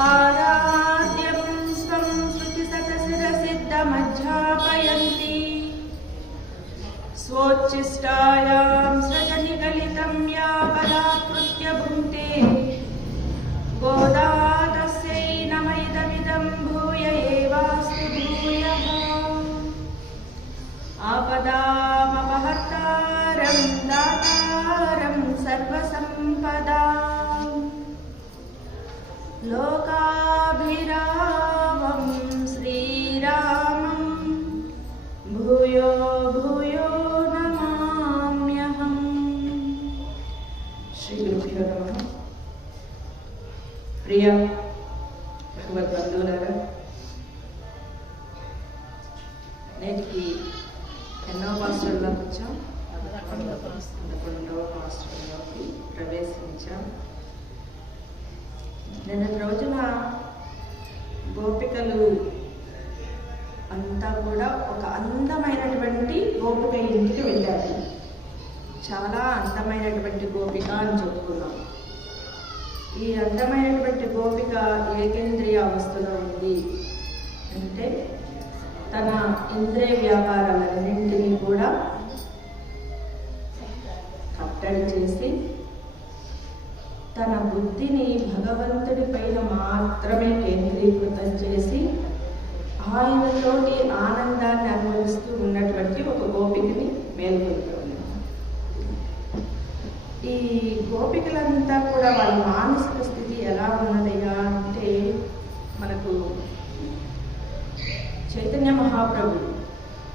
पाराद्यं स्वं श्रुतिशतशिरसिद्धमध्यापयन्ति स्वोच्छिष्टायां सृजनिगलितं या पदाकृत्य भुङ्क्ते गोदा तस्यै नम इदमिदं भूय एवास्तु भूयः। आपदामपहर्तारं दातारं सर्वसम्पदां लोकाभिरामं श्रीरामं भूयो भूयो नमाम्यहम्। श्रीगुरुभ्यो नमः। प्रिय భగవద్బంధువులారా, నేటికి ఎన్నో మాస్టర్లోకి వచ్చాం. 11వ మాస్టర్లోకి ప్రవేశించాం. నిన్నటి రోజున గోపికలు అంతా కూడా ఒక అందమైనటువంటి గోపిక ఇంటికి వెళ్ళారు. చాలా అందమైనటువంటి గోపిక అని చెప్పుకున్నాం. ఈ అందమైనటువంటి గోపిక ఏకేంద్రియ అవస్థలో ఉంది అంటే తన ఇంద్రియ వ్యాపారాలన్నింటినీ కూడా కట్టడి చేసి తన బుద్ధిని భగవంతుడి పైన మాత్రమే కేంద్రీకృతం చేసి ఆయనతోటి ఆనందాన్ని అనుభవిస్తూ ఉన్నటువంటి ఒక గోపికని మేల్కొల్పారు. ఈ గోపికలంతా కూడా వాళ్ళ మానసిక స్థితి ఎలా ఉన్నదయ్యా అంటే, మనకు చైతన్య మహాప్రభు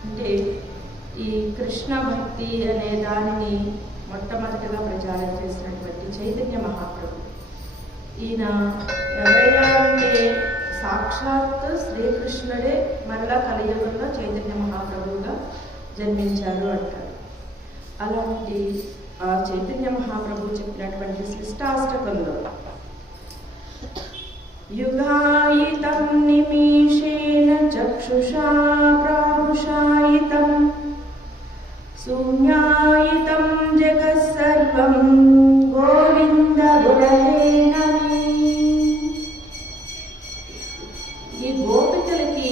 అంటే ఈ కృష్ణ భక్తి అనే దానిని మొట్టమొదటిగా ప్రచారం చేసినటువంటి చైతన్య మహాప్రభు, ఈయన ఎవరైనా అంటే సాక్షాత్ శ్రీకృష్ణుడే మరలా కలియుగంలో చైతన్య మహాప్రభువుగా జన్మించారు అంటారు. అలాంటి ఆ చైతన్య మహాప్రభు చెప్పినటువంటి శిష్టాష్టకంలో యుగాయితం నిమిషేన చక్షుషా ప్రాహుషాయితం శూన్యాయితం జగత్సర్వం గోవింద గుణహేనమి. ఈ గోపికలకి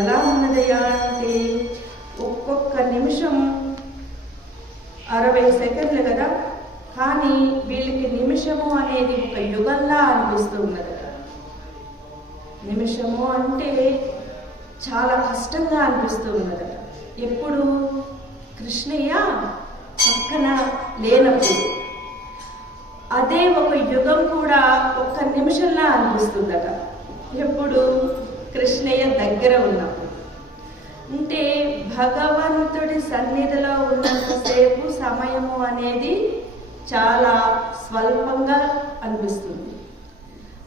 ఎలా ఉన్నదయ్యా అంటే ఒక్కొక్క నిమిషం 60 సెకండ్లు కదా, కానీ వీళ్ళకి నిమిషము అనేది ఒక యుగంలా అనిపిస్తూ ఉన్నది. నిమిషము అంటే చాలా కష్టంగా అనిపిస్తూ ఉన్నదట. ఎప్పుడు కృష్ణయ్య పక్కన లేనప్పుడు అదే ఒక యుగం కూడా ఒక్క నిమిషంలా అనిపిస్తుందట. ఎప్పుడు కృష్ణయ్య దగ్గర ఉన్నప్పుడు అంటే భగవంతుడి సన్నిధిలో ఉన్నంతసేపు సమయము అనేది చాలా స్వల్పంగా అనిపిస్తుంది.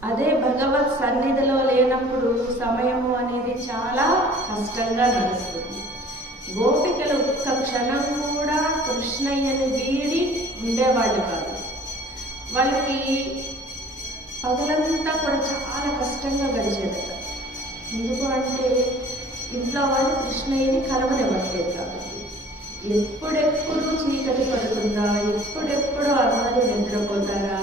అదే భగవత్ సన్నిధిలో లేనప్పుడు సమయము అనేది చాలా కష్టంగా నడుస్తుంది. గోపికలు ఒక్క క్షణం కూడా కృష్ణయ్యని వీడి ఉండేవాళ్ళు కాదు. వాళ్ళకి పగలంతా కూడా చాలా కష్టంగా గడిచేదట. ఎందుకు అంటే ఇంట్లో వాళ్ళు కృష్ణయ్యని కలవనివ్వట్లేదు కాబట్టి. ఎప్పుడెప్పుడు చీకటి పడుతుందా, ఎప్పుడెప్పుడు అందరూ నిద్రపోతారా,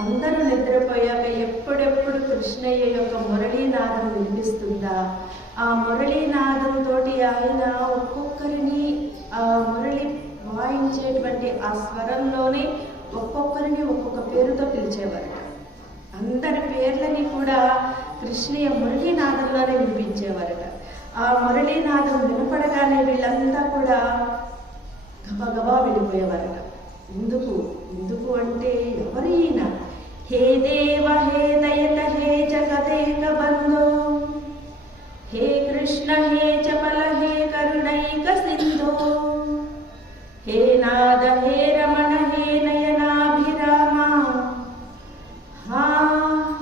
అందరూ నిద్రపోయాక ఎప్పుడెప్పుడు కృష్ణయ్య యొక్క మురళీనాదం వినిపిస్తుందా, ఆ మురళీనాదంతో ఆయన ఒక్కొక్కరిని ఆ మురళి వాయించేటువంటి ఆ స్వరంలోనే ఒక్కొక్కరిని ఒక్కొక్క పేరుతో పిలిచేవారట. అందరి పేర్లని కూడా కృష్ణయ్య మురళీనాదంలోనే వినిపించేవారట. ఆ మురళీనాదం వినపడగానే వీళ్ళంతా కూడా గబగబా వెళ్ళిపోయేవారట. ఎందుకు అంటే ఎవరైన హే దేవ హే దయత హే జగదేక బంధో హే కృష్ణ హే చపల హే కరుణైక సింధో హే నాద హే రమణ హే నయనాభిరామ హా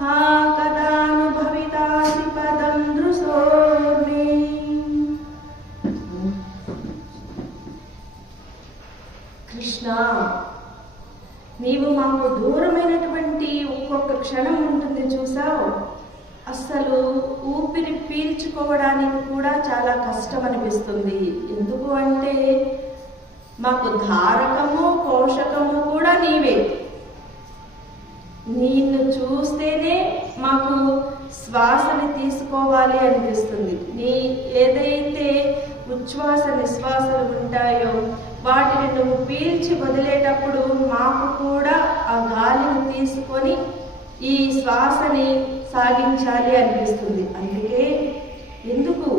హా కదానుభవితాసి పదం దృశోర్మే. కృష్ణ, నీవు మాకు దూరమైనటువంటి ఒక్కొక్క క్షణం ఉంటుంది చూసావు, అస్సలు ఊపిరి పీల్చుకోవడానికి కూడా చాలా కష్టం అనిపిస్తుంది. ఎందుకు అంటే మాకు ధారకము పోషకము కూడా నీవే. నిన్ను చూస్తేనే మాకు శ్వాసని తీసుకోవాలి అనిపిస్తుంది. నీ ఏదైతే ఉచ్ఛ్వాస నిశ్వాసలు ఉంటాయో వాటిని నువ్వు పీల్చి వదిలేటప్పుడు మాకు కూడా ఆ గాలిని తీసుకొని ఈ శ్వాసని సాగించాలి అనిపిస్తుంది. అందుకే ఎందుకు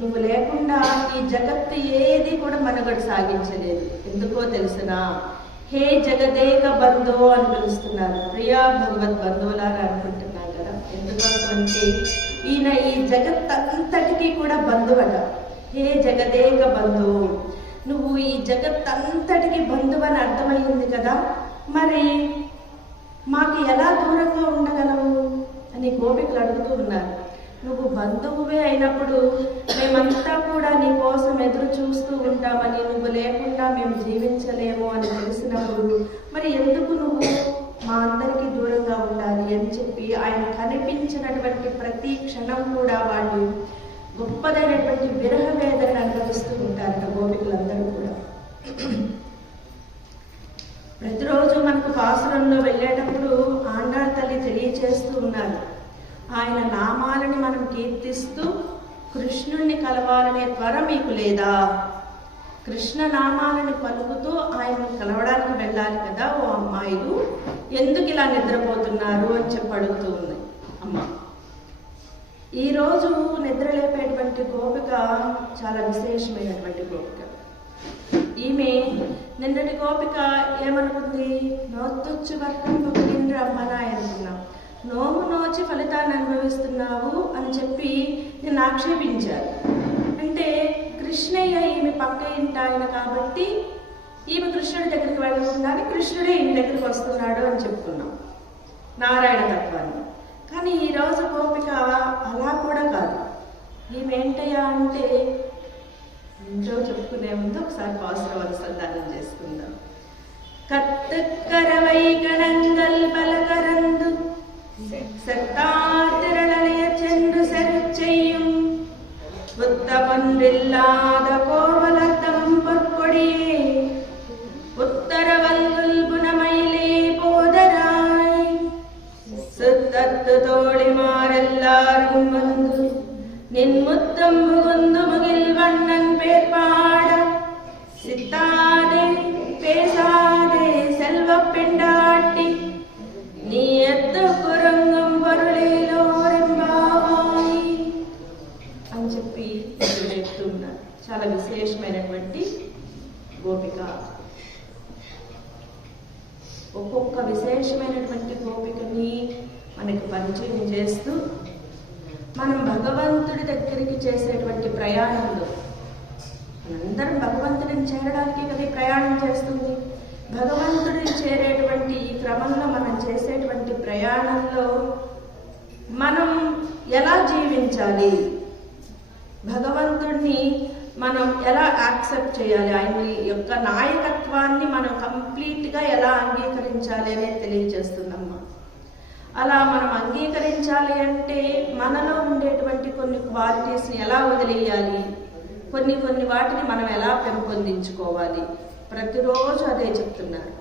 నువ్వు లేకుండా ఈ జగత్తు ఏది కూడా మనుగడ సాగించలేదు. ఎందుకో తెలుసునా? హే జగదేక బంధో అని పిలుస్తున్నారు. ప్రియా భగవద్ బంధువులాగా అనుకుంటున్నాం కదా. ఎందుకంటే ఈయన ఈ జగత్తంతటికీ కూడా బంధువట. హే జగదేక బంధు, నువ్వు ఈ జగత్తంతటికి బంధువు అని అర్థమైంది కదా, మరి మాకు ఎలా దూరంగా ఉండగలవు అని గోపికలు అడుగుతూ ఉన్నారు. నువ్వు బంధువువే అయినప్పుడు మేమంతా కూడా నీ కోసం ఎదురు చూస్తూ ఉంటామని, నువ్వు లేకుండా మేము జీవించలేము అని తెలిసినప్పుడు మరి ఎందుకు నువ్వు మా అందరికీ దూరంగా ఉండాలి అని చెప్పి ఆయన కనిపించినటువంటి ప్రతి క్షణం కూడా వాళ్ళు గొప్పదైనటువంటి విరహ వేదనను అనుభవిస్తూ ఉంటారట గోపికలందరూ కూడా. ప్రతిరోజు మనకు పాసురంలో వెళ్ళేటప్పుడు ఆండాళ్ తల్లి తెలియచేస్తూ ఉన్నారు, ఆయన నామాలని మనం కీర్తిస్తూ కృష్ణుణ్ణి కలవాలనే త్వర మీకు లేదా? కృష్ణ నామాలని పలుకుతూ ఆయనను కలవడానికి వెళ్ళాలి కదా ఓ అమ్మాయిలు, ఎందుకు ఇలా నిద్రపోతున్నారు అని చెప్పి అడుగుతూ ఉంది అమ్మ. ఈరోజు నిద్రలేపేటువంటి గోపిక చాలా విశేషమైనటువంటి గోపిక. ఈమె నిన్నటి గోపిక ఏమనుకుంది? నోత్తొచ్చి వర్తం పొగిలిండ్ర అమ్మనాయ అనుకున్నాం, నోము నోచి ఫలితాన్ని అనుభవిస్తున్నావు అని చెప్పి నేను ఆక్షేపించాను. అంటే కృష్ణయ్య ఈమె పక్క ఇంటి ఆయన కాబట్టి ఈమె కృష్ణుడి దగ్గరికి వెళ్ళకుండానే కృష్ణుడే ఈమె దగ్గరికి వస్తున్నాడు అని చెప్పుకున్నాం నారాయణ తత్వాన్ని. కానీ ఈరోజు గోపిక అలా కూడా కాదు. ఈమె ఏంటయ్యా అంటే ఇంట్లో చెప్పుకునే ముందు ఒకసారి పాసురం అనుసంధానం చేసుకుందాం. కత్తక్కరవై గణంగల్ పలకరందు சத்தாத்திரளைய சென்று செருச்செய்யும் புத்தமொன்றில்லாத கோவலத்தம் பொற்கொடியே உத்தரவல்குல் புனமயிலே போதராய் சுத்தத்து தோழிமாரெல்லாரும் வந்து நின் முத்தம் புகுந்து முகில் வண்ணன் பேர் பாட சித்தாதே பேசாதே செல்வ பெண்டாட்டி నీ ఎత్తు కురంగం వరులేలో రెంబావాయి అని చెప్పి చెప్తున్నారు. చాలా విశేషమైనటువంటి గోపిక. ఒక్కొక్క విశేషమైనటువంటి గోపికని మనకి పరిచయం చేస్తూ మనం భగవంతుడి దగ్గరికి చేసేటువంటి ప్రయాణంలో మనందరం భగవంతుడిని చేరడానికి కదా ప్రయాణం చేస్తుంది. భగవంతుడిని చేరేటువంటి ఈ క్రమంలో మనం చేసేటువంటి ప్రయాణంలో మనం ఎలా జీవించాలి, భగవంతుడిని మనం ఎలా యాక్సెప్ట్ చేయాలి, ఆయన యొక్క నాయకత్వాన్ని మనం కంప్లీట్గా ఎలా అంగీకరించాలి అనేది తెలియజేస్తుందమ్మా. అలా మనం అంగీకరించాలి అంటే మనలో ఉండేటువంటి కొన్ని క్వాలిటీస్ని ఎలా వదిలేయాలి, కొన్ని వాటిని మనం ఎలా పెంపొందించుకోవాలి, ప్రతిరోజు అదే చెప్తున్నారు.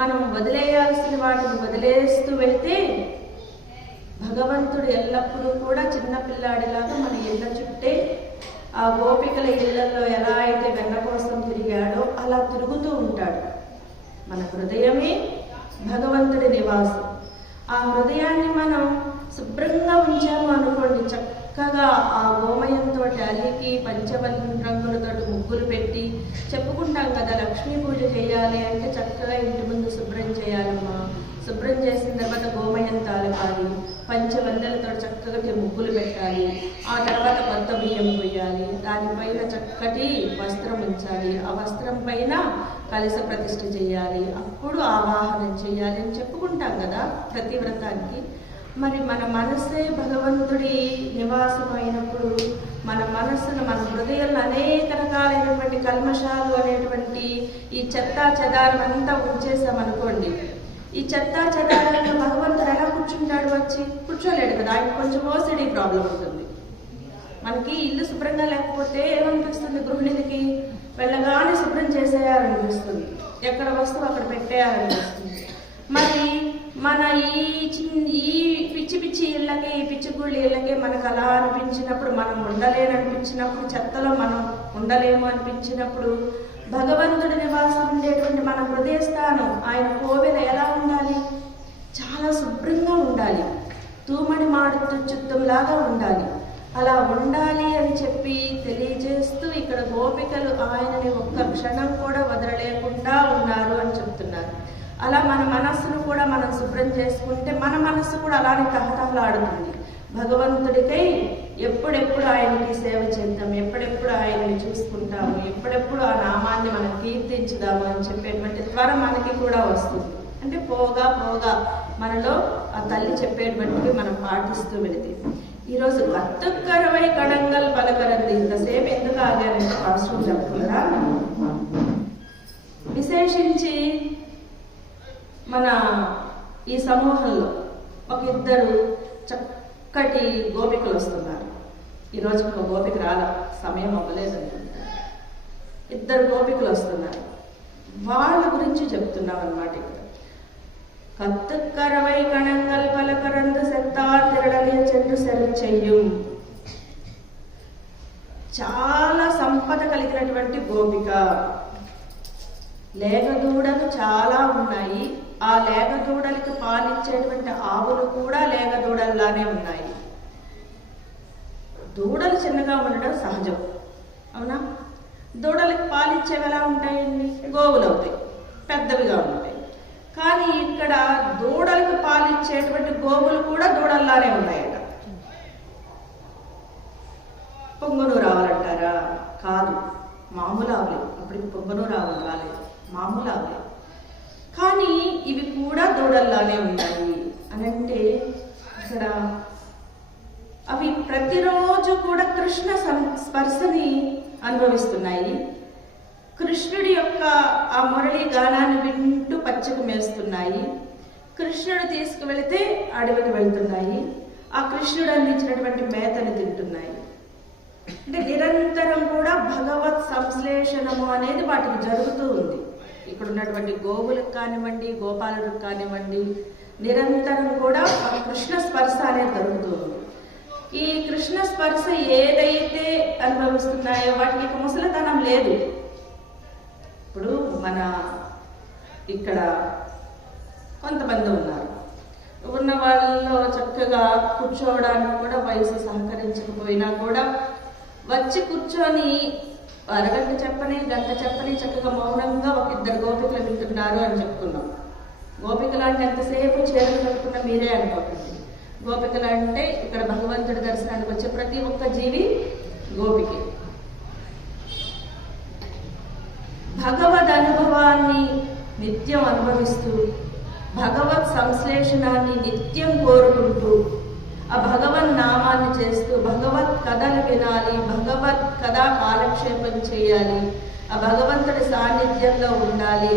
మనం వదిలేయాల్సిన వాటిని వదిలేస్తూ వెళితే భగవంతుడు ఎల్లప్పుడూ కూడా చిన్నపిల్లాడిలాగా మన ఇళ్ళ చుట్టే ఆ గోపికల ఇళ్లలో ఎలా అయితే వెన్న కోసం తిరిగాడో అలా తిరుగుతూ ఉంటాడు. మన హృదయమే భగవంతుడి నివాసం. ఆ హృదయాన్ని మనం శుభ్రంగా ఉంచాము అనుకోండి, చక్కగా ఆ గోమయంతో అలికి పంచవల్లి రంగులతో ముగ్గులు పెట్టి చెప్పుకుంటాం కదా, లక్ష్మీ పూజ చేయాలి అంటే చక్కగా ఇంటి ముందు శుభ్రం చేయాలమ్మా. శుభ్రం చేసిన తర్వాత గోమయం తాలకాలి, పంచవల్లెలతో చక్కగా ముగ్గులు పెట్టాలి, ఆ తర్వాత కొత్త బియ్యం పోయాలి, దానిపైన చక్కటి వస్త్రం ఉంచాలి, ఆ వస్త్రం పైన కలశ ప్రతిష్ఠ చేయాలి, అప్పుడు ఆవాహనం చేయాలి అని చెప్పుకుంటాం కదా ప్రతి వ్రతానికి. మరి మన మనస్సే భగవంతుడి నివాసం అయినప్పుడు మన మనస్సును, మన హృదయంలో అనేక రకాలైనటువంటి కల్మషాలు అనేటువంటి ఈ చెత్తా చెదారం అంతా ఉంచేసామనుకోండి, ఈ చెత్తా చెదారంలో భగవంతుడు ఎలా కూర్చుంటాడు? వచ్చి కూర్చోలేడు కదా, ఆయన కొంచెం ఓసిడీ ప్రాబ్లం ఉంటుంది. మనకి ఇల్లు శుభ్రంగా లేకపోతే ఏమనిపిస్తుంది? గృహిణికి వెళ్ళగానే శుభ్రం చేసేయాలనిపిస్తుంది, ఎక్కడ వస్తువు అక్కడ పెట్టేయాలనిపిస్తుంది. మరి మన ఈ పిచ్చి పిచ్చి ఇళ్ళకి, ఈ పిచ్చి గుళ్ళ ఇళ్ళకి మనకు అలా అనిపించినప్పుడు, మనం ఉండలేననిపించినప్పుడు, చెత్తలో మనం ఉండలేము అనిపించినప్పుడు, భగవంతుడి నివాసం ఉండేటువంటి మన హృదయ స్థానం, ఆయన కోవెల ఎలా ఉండాలి? చాలా శుభ్రంగా ఉండాలి, తూమని మాడుతూ చుత్తంలాగా ఉండాలి. అలా ఉండాలి అని చెప్పి తెలియజేస్తూ ఇక్కడ గోపికలు ఆయనని ఒక్క క్షణం కూడా వదలలేకుండా ఉన్నారు అని చెప్తున్నారు. అలా మన మనస్సును కూడా మనం శుభ్రం చేసుకుంటే మన మనస్సు కూడా అలానే తహతహలాడుతుంది. భగవంతుడికై ఎప్పుడెప్పుడు ఆయనకి సేవ చేద్దాం, ఎప్పుడెప్పుడు ఆయన్ని చూసుకుంటాము, ఎప్పుడెప్పుడు ఆ నామాన్ని మనం కీర్తించుదాము అని చెప్పేటువంటి త్వర మనకి కూడా వస్తుంది. అంటే పోగా పోగా మనలో ఆ తల్లి చెప్పేటువంటివి మనం పాటిస్తూ వెళితే. ఈరోజు కత్తుక్కరవై కడంగల్ పలకరంది, ఇంతసేపు ఎందుకు ఆగారంటే పాస్టర్ చెప్తున్నారా? విశేషించి మన ఈ సమూహంలో ఒక ఇద్దరు చక్కటి గోపికలు వస్తున్నారు. ఈరోజు ఒక గోపిక రాల, సమయం అవ్వలేదండి. ఇద్దరు గోపికలు వస్తున్నారు. వాళ్ళ గురించి చెప్తున్నాం అన్నమాట. ఇక్కడ కత్తుక్కరవై కణంగల్ పలకరందు సెత్తా తిరడలే చెండు సెరు చెయ్యం. చాలా సంపద కలిగినటువంటి గోపిక. లేగదూడలు చాలా ఉన్నాయి. ఆ లేగదూడలకి పాలిచ్చేటువంటి ఆవులు కూడా లేగదూడల్లానే ఉన్నాయి. దూడలు చిన్నగా ఉండడం సహజం, అవునా? దూడలకి పాలిచ్చేవి ఎలా ఉంటాయండి? గోవులు అవుతాయి, పెద్దవిగా ఉంటాయి. కానీ ఇక్కడ దూడలకు పాలిచ్చేటువంటి గోవులు కూడా దూడల్లానే ఉన్నాయట. పొంగునూరు ఆవులంటారా? కాదు, మామూలు ఆవులే. అప్పటికి పొంగునూరు ఆవులు రాలేదు, మామూలు ఆవులే. కానీ ఇవి కూడా దూడల్లానే ఉన్నాయి అని అంటే ఇక్కడ అవి ప్రతిరోజు కూడా కృష్ణ స్పర్శని అనుభవిస్తున్నాయి. కృష్ణుడి యొక్క ఆ మురళి గానాన్ని వింటూ పచ్చకు మేస్తున్నాయి. కృష్ణుడు తీసుకువెళితే అడవికి వెళ్తున్నాయి. ఆ కృష్ణుడు అందించినటువంటి మేతను తింటున్నాయి. అంటే నిరంతరం కూడా భగవత్ సంశ్లేషణము అనేది వాటికి జరుగుతూ ఉంది. ఇక్కడ ఉన్నటువంటి గోవులకు కానివ్వండి, గోపాలులకు కానివ్వండి, నిరంతరం కూడా ఆ కృష్ణ స్పర్శ అనేది జరుగుతుంది. ఈ కృష్ణ స్పర్శ ఏదైతే అనుభవిస్తున్నాయో వాటికి ముసలితనం లేదు. ఇప్పుడు మన ఇక్కడ కొంతమంది ఉన్నారు, ఉన్న వాళ్ళలో చక్కగా కూర్చోవడానికి కూడా వయసు సహకరించకపోయినా కూడా వచ్చి కూర్చొని అరగంట చెప్పని, గంట చెప్పని చక్కగా మౌనంగా ఒక ఇద్దరు గోపికలు వింటున్నారు అని చెప్పుకున్నాం. గోపికలు అంటే ఎంతసేపు చేరుకు కలుపుకున్న మీరే అనుకోకండి. గోపికలు అంటే ఇక్కడ భగవంతుడి దర్శనానికి వచ్చే ప్రతి ఒక్క జీవి గోపికే. భగవద్ అనుభవాన్ని నిత్యం అనుభవిస్తూ, భగవత్ సంశ్లేషణాన్ని నిత్యం కోరుకుంటూ, ఆ భగవన్ నామాన్ని చేస్తూ, భగవత్ కథలు వినాలి, భగవత్ కథా కాలక్షేపం చేయాలి, ఆ భగవంతుడి సాన్నిధ్యంలో ఉండాలి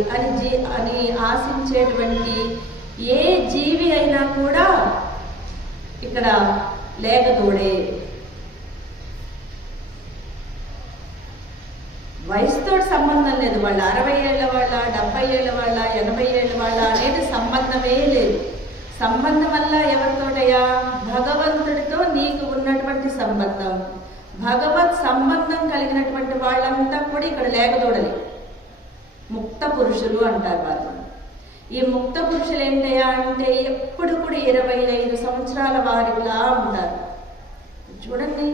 అని ఆశించేటువంటి ఏ జీవి అయినా కూడా ఇక్కడ లేకతోడే. వయసుతో సంబంధం లేదు. వాళ్ళ 60 ఏళ్ళ వాళ్ళ, 70 ఏళ్ళ వాళ్ళ, 80 ఏళ్ళ వాళ్ళ అనేది సంబంధమే లేదు. సంబంధం వల్ల ఎవరితోటయ్యా? భగవంతుడితో నీకు ఉన్నటువంటి సంబంధం. భగవత్ సంబంధం కలిగినటువంటి వాళ్ళంతా కూడా ఇక్కడ లేకదోడలి ముక్త పురుషులు అంటారు వాళ్ళు. ఈ ముక్త పురుషులు ఏంటయ్యా అంటే ఎప్పుడు కూడా 25 సంవత్సరాల వారిలా ఉంటారు. చూడండి,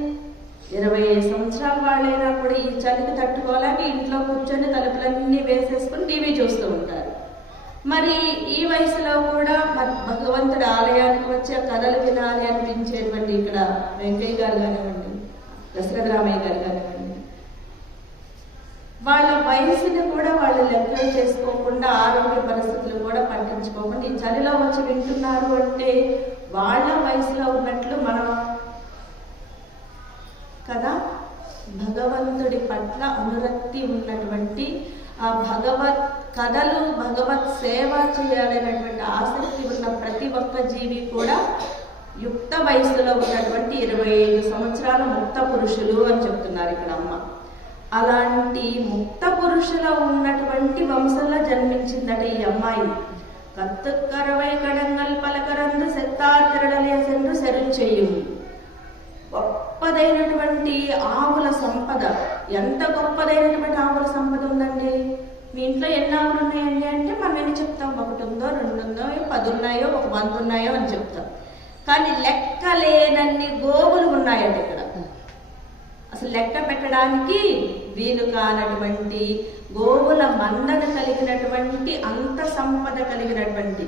25 సంవత్సరాల వాళ్ళైనా కూడా ఈ చలికి తట్టుకోలేక ఇంట్లో కూర్చొని తలుపులన్నీ వేసేసుకుని టీవీ చూస్తూ ఉంటారు. మరి ఈ వయసులో కూడా భగవంతుడి ఆలయానికి వచ్చే కథలు వినాలి అనిపించేటువంటి ఇక్కడ వెంకయ్య గారు కానివ్వండి, దశరథ రామయ్య గారు కానివ్వండి, వాళ్ళ వయసుని కూడా వాళ్ళు లెక్కలు చేసుకోకుండా, ఆరోగ్య పరిస్థితులు కూడా పట్టించుకోకుండా ఈ చలిలో వచ్చి వింటున్నారు అంటే వాళ్ళ వయసులో ఉన్నట్లు మనం కదా. భగవంతుడి పట్ల అనురక్తి ఉన్నటువంటి, ఆ భగవత్ కథలు, భగవత్ సేవ చేయాలనేటువంటి ఆసక్తి ఉన్న ప్రతి ఒక్క జీవి కూడా యుక్త వయసులో ఉన్నటువంటి 25 సంవత్సరాల ముక్త పురుషులు అని చెప్తున్నారు ఇక్కడ అమ్మ. అలాంటి ముక్త పురుషులో ఉన్నటువంటి వంశంలో జన్మించిందట ఈ అమ్మాయి. கத்துக்கரவை கடங்கள் పలకరందు సెత్తాతిరడలే సెండు సెరుచెయ్యం. గొప్పదైనటువంటి ఆవుల సంపద. ఎంత గొప్పదైనటువంటి ఆవుల సంపద ఉందండి. మీ ఇంట్లో ఎన్ని ఆవులు ఉన్నాయండి అంటే మనం ఎన్ని చెప్తాం? 1 ఉందో, 2 ఉందో, 10 ఉన్నాయో, 100 ఉన్నాయో అని చెప్తాం. కానీ లెక్కలేనన్ని గోవులు ఉన్నాయండి ఇక్కడ. అసలు లెక్క పెట్టడానికి వీలు కానటువంటి గోవుల మందను కలిగినటువంటి, అంత సంపద కలిగినటువంటి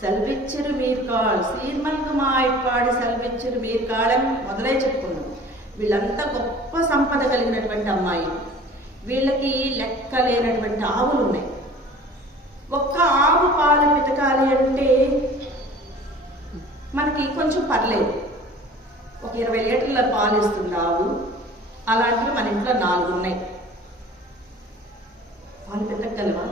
సెల్విచ్చిరు మీర్కాళ్ సీర్మల్కు మాయపాడి సెల్విచ్చిరు మీర్కాళని మొదలై చెప్పుకున్నాం. వీళ్ళంతా గొప్ప సంపద కలిగినటువంటి అమ్మాయి. వీళ్ళకి లెక్క లేనటువంటి ఆవులు ఉన్నాయి. ఒక్క ఆవు పాలు పితకాలి అంటే మనకి కొంచెం పర్లేదు. ఒక 20 లీటర్ల పాలు ఇస్తుంది ఆవు. అలాంటివి మన ఇంట్లో 4 ఉన్నాయి. పాలు పితకగలవా?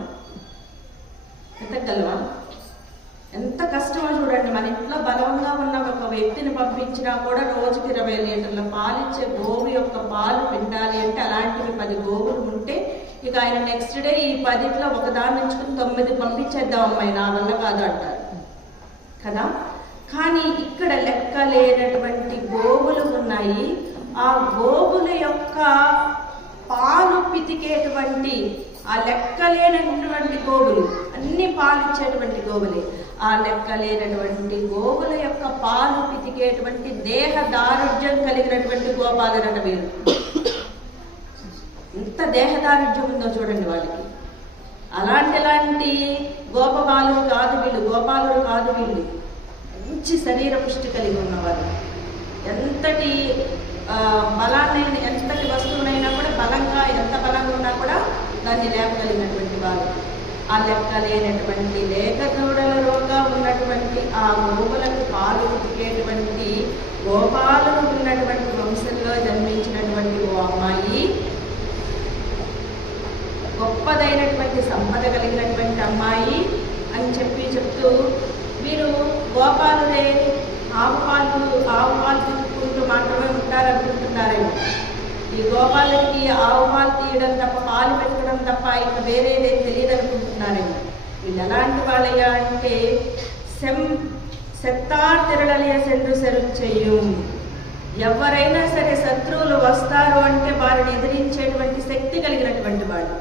ఎంత కష్టమో చూడండి. మన ఇంట్లో బలంగా ఉన్న ఒక వ్యక్తిని పంపించినా కూడా రోజుకి 20 లీటర్ల పాలు ఇచ్చే గోవు యొక్క పాలు పిండాలి అంటే అలాంటివి 10 గోవులు ఉంటే ఇక ఆయన నెక్స్ట్ డే ఈ 10లో ఒకదాన్ని ఉంచుకుని 9 పంపించేద్దాం అమ్మాయి, నా వల్ల కాదు అంటారు కదా. కానీ ఇక్కడ లెక్క లేనటువంటి గోవులు ఉన్నాయి. ఆ గోవుల యొక్క పాలు పితికేటువంటి, ఆ లెక్కలేనటువంటి గోవులు అన్ని పాలిచ్చేటువంటి గోవులే. ఆ లెక్కలేనటువంటి గోవుల యొక్క పాలు పితికేటువంటి దేహ దారుఢ్యం కలిగినటువంటి గోపాలనట వీరు. ఎంత దేహ దారుఢ్యం ఉందో చూడండి వాళ్ళకి. అలాంటి గోపబాలుడు కాదు వీళ్ళు, గోపాలుడు కాదు వీళ్ళు. మంచి శరీర పుష్టి కలిగి ఉన్నవారు. ఎంతటి బలాన్ని, ఎంతటి వస్తువునైనా కూడా బలంగా, ఎంత బలంగా ఉన్నా కూడా దాన్ని లేపగలిగినటువంటి వారు. ఆ లెక్క లేనటువంటి లేఖదూడలలోగా ఉన్నటువంటి ఆ గోవులకు పాలు ఉతికేటువంటి గోపాలుడు ఉన్నటువంటి వంశంలో జన్మించినటువంటి ఓ అమ్మాయి, గొప్పదైనటువంటి సంపద కలిగినటువంటి అమ్మాయి అని చెప్తూ వీరు గోపాలుడే ఆవు పాలు తీసుకుంటూ మాత్రమే ఉంటారనుకుంటున్నారేమో. ఈ గోపాలకి ఆవు పాలు తీయడం తప్ప, పాలు పెట్టడం తప్ప ఇంకా వేరేదేం తెలియదు అనుకుంటున్నారేమో. వీళ్ళు ఎలాంటి వాళ్ళయ్యా అంటే సెత్తార్ తిరడలే సెండు సెరుచెయ్యం. ఎవరైనా సరే శత్రువులు వస్తారు అంటే వారిని ఎదిరించేటువంటి శక్తి కలిగినటువంటి వాళ్ళు.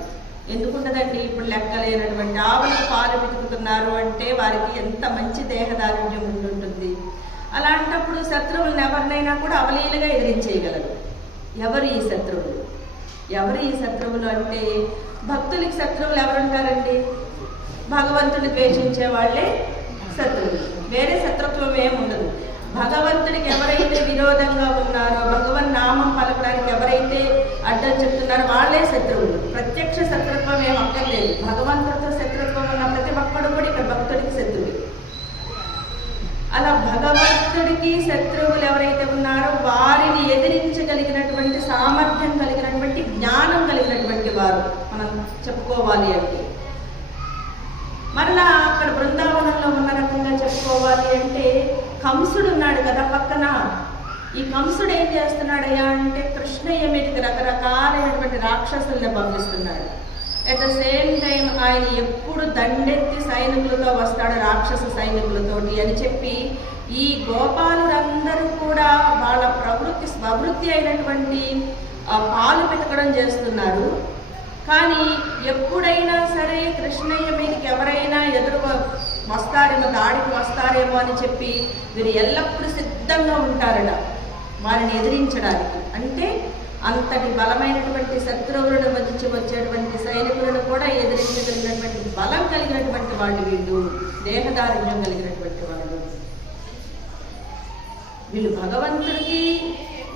ఎందుకుంటదండి? ఇప్పుడు లెక్కలేనటువంటి ఆవులకు పాలు పితుకుతున్నారు అంటే వారికి ఎంత మంచి దేహదారుఢ్యం ఉంటుంటుంది. అలాంటప్పుడు శత్రువులను ఎవరినైనా కూడా అవలీలుగా ఎదిరించేయగలరు. ఎవరు ఈ శత్రువులు అంటే భక్తులకి శత్రువులు ఎవరుంటారండి? భగవంతుని ద్వేషించే వాళ్ళే శత్రువులు. వేరే శత్రుత్వం ఏమి ఉండదు. భగవంతుడికి ఎవరైతే విరోధంగా ఉన్నారో, భగవన్ నామం పలకడానికి ఎవరైతే అడ్డం చెప్తున్నారో వాళ్ళే శత్రువులు. ప్రత్యక్ష శత్రుత్వం ఏం అక్కర్లేదు. భగవంతుడితో శత్రుత్వం ఉన్న ప్రతి ఒక్కడు కూడా ఇక్కడ భక్తుడికి శత్రువు. అలా భగవంతుడికి శత్రువులు ఎవరైతే ఉన్నారో వారిని ఎదిరించగలిగినటువంటి సామర్థ్యం కలిగినటువంటి, జ్ఞానం కలిగినటువంటి వారు మనం చెప్పుకోవాలి అంటే. మరలా అక్కడ బృందావనంలో ఉన్న రకంగా చెప్పుకోవాలి అంటే కంసుడు ఉన్నాడు కదా పక్కన. ఈ కంసుడు ఏం చేస్తున్నాడయ్యా అంటే కృష్ణయ్య మీదకి రకరకాలైనటువంటి రాక్షసుల్ని పంపిస్తున్నాడు. అట్ ద సేమ్ టైం ఆయన ఎప్పుడు దండెత్తి సైనికులతో వస్తాడు, రాక్షస సైనికులతోటి అని చెప్పి ఈ గోపాలులందరూ కూడా వాళ్ళ స్వవృత్తి అయినటువంటి పాలు పితకడం చేస్తున్నారు. కానీ ఎప్పుడైనా సరే కృష్ణయ్య మీదకి ఎవరైనా ఎదురు వస్తారేమో, దాడికి వస్తారేమో అని చెప్పి వీరు ఎల్లప్పుడూ సిద్ధంగా ఉంటారట వారిని ఎదిరించడానికి. అంటే అంతటి బలమైనటువంటి శత్రువులను వచ్చేటువంటి సైనికులను కూడా ఎదిరించగలిగినటువంటి బలం కలిగినటువంటి వాళ్ళు వీళ్ళు, దేహదారుణ్యం కలిగినటువంటి వాళ్ళు. వీళ్ళు భగవంతుడికి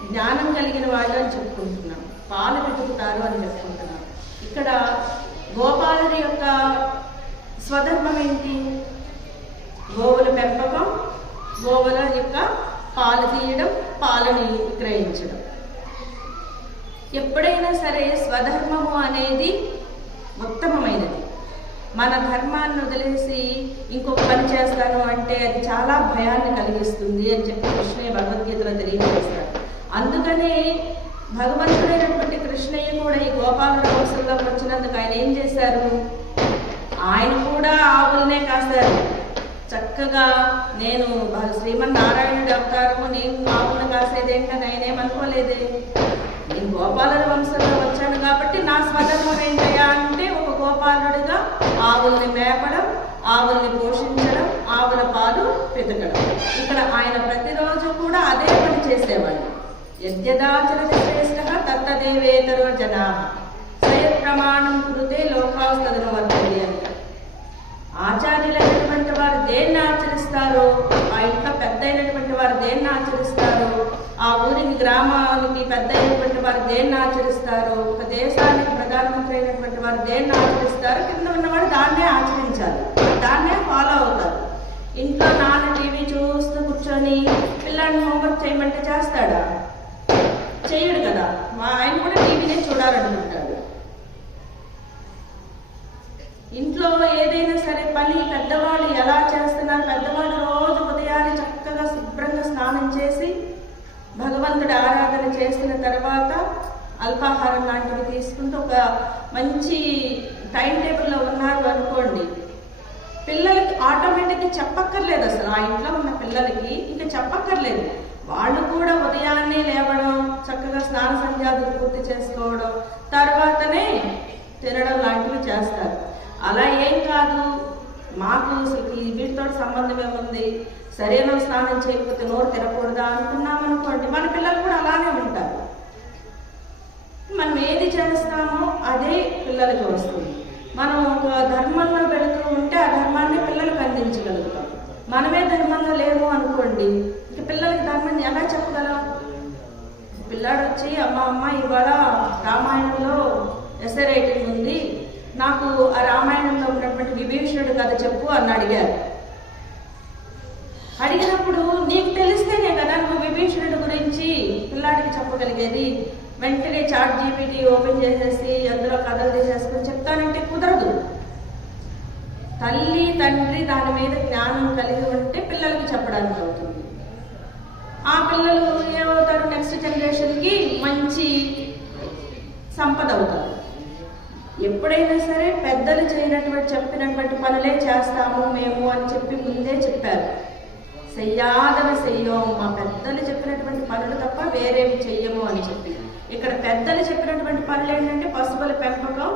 జ్ఞానం కలిగిన వాళ్ళు అని చెప్పుకుంటున్నాం, పాలు పితుకుతారు అని చెప్పుకుంటున్నాం. ఇక్కడ గోపాలుడి యొక్క స్వధర్మం ఏంటి? గోవుల పెంపకం, గోవుల యొక్క పాలు తీయడం, పాలని విక్రయించడం. ఎప్పుడైనా సరే స్వధర్మము అనేది ఉత్తమమైనది. మన ధర్మాన్ని వదిలేసి ఇంకొక పని చేస్తాను అంటే అది చాలా భయాన్ని కలిగిస్తుంది అని చెప్పి కృష్ణయ్య భగవద్గీతలో తెలియజేస్తాడు. అందుకనే భగవంతుడైనటువంటి కృష్ణయ్య కూడా ఈ గోపాలుడి వంశంలోకి వచ్చినందుకు ఆయన ఏం చేశారు? ఆయన కూడా ఆవులనే కాశారు. చక్కగా నేను శ్రీమన్నారాయణుడి అవతారము, నేను ఆవులను కాసేదేంటని ఆయనేమనుకోలేదే. నేను గోపాలుడి వంశంలో వచ్చాను కాబట్టి నా స్వధర్మం ఏంటయ్యా అంటే ఒక గోపాలుడిగా ఆవుల్ని మేపడం, ఆవుల్ని పోషించడం, ఆవుల పాలు పితకడం. ఇక్కడ ఆయన ప్రతిరోజు కూడా అదే పని చేసేవాడు. యద్యదాచరతి శ్రేష్ఠ తత్తదేవేతరో జనా స్వయం ప్రమాణం కృతే లోకాస్తదను వర్తది అని. ఆచార్యులైనటువంటి వారు దేన్ని ఆచరిస్తారో, ఆ ఇంట్లో పెద్ద అయినటువంటి వారు దేన్ని ఆచరిస్తారో, ఆ ఊరికి గ్రామానికి పెద్ద అయినటువంటి వారు దేన్ని ఆచరిస్తారో, ఒక దేశానికి ప్రధానమంత్రి అయినటువంటి వారు దేన్ని ఆచరిస్తారో, కింద ఉన్నవాడు దాన్నే ఆచరించాలి, దాన్నే ఫాలో అవుతారు. ఇంట్లో నాన్న టీవీ చూస్తూ కూర్చొని పిల్లాడిని హోంవర్క్ చేయమంటే చేస్తాడా? చేయడు కదా. ఆయన కూడా టీవీనే చూడాలనుకుంటాడు. ఇంట్లో ఏదైనా సరే పని పెద్దవాళ్ళు ఎలా చేస్తున్నారు, పెద్దవాళ్ళు రోజు ఉదయాన్నే చక్కగా శుభ్రంగా స్నానం చేసి భగవంతుడి ఆరాధన చేసిన తర్వాత అల్పాహారం లాంటివి తీసుకుంటూ ఒక మంచి టైం టేబుల్లో ఉన్నారు అనుకోండి, పిల్లలకి ఆటోమేటిక్గా చెప్పక్కర్లేదు. అసలు ఆ ఇంట్లో ఉన్న పిల్లలకి ఇంకా చెప్పక్కర్లేదు. వాళ్ళు కూడా ఉదయాన్నే లేవడం, చక్కగా స్నాన సంధ్యాదులు పూర్తి చేసుకోవడం, తర్వాతనే తినడం లాంటివి చేస్తారు. అలా ఏం కాదు, మాకు వీటితో సంబంధం ఏముంది, సరైన స్నానం చేయకపోతే నోరు తినకూడదా అనుకున్నామనుకోండి, మన పిల్లలు కూడా అలానే ఉంటారు. మనం ఏది చేస్తామో అదే పిల్లలకి వస్తుంది. మనం ఒక ధర్మంలో వెళుతూ ఉంటే ఆ ధర్మాన్ని పిల్లలకు అందించగలుగుతాం. మనమే ధర్మంలో లేము అనుకోండి, ఇక పిల్లలకి ధర్మం ఎలా చెప్పగలం? పిల్లాడు వచ్చి అమ్మ ఇవాళ రామాయణంలో ఎస్ఏ రైటింగ్ ఉంది, నాకు ఆ రామాయణంలో ఉన్నటువంటి విభీషణుడు కథ చెప్పు అని అడిగారు. అడిగినప్పుడు నీకు తెలిస్తేనే కదా నువ్వు విభీషణుడి గురించి పిల్లాడికి చెప్పగలిగేది. వెంటనే చాట్ జీపీటీ ఓపెన్ చేసేసి అందులో కథలు తీసేసుకుని చెప్తానంటే కుదరదు. తల్లి తండ్రి దాని మీద జ్ఞానం కలిగి ఉంటే పిల్లలకి చెప్పడానికి అవుతుంది. ఆ పిల్లలు ఏమవుతారు, నెక్స్ట్ జనరేషన్కి మంచి సంపద అవుతారు. ఎప్పుడైనా సరే పెద్దలు చెప్పినటువంటి పనులే చేస్తాము మేము అని చెప్పి ముందే చెప్పారు. చెయ్యాదన చెయ్యం, మా పెద్దలు చెప్పినటువంటి పనులు తప్ప వేరేవి చెయ్యము అని చెప్పి. ఇక్కడ పెద్దలు చెప్పినటువంటి పనులు ఏంటంటే పశువుల పెంపకం,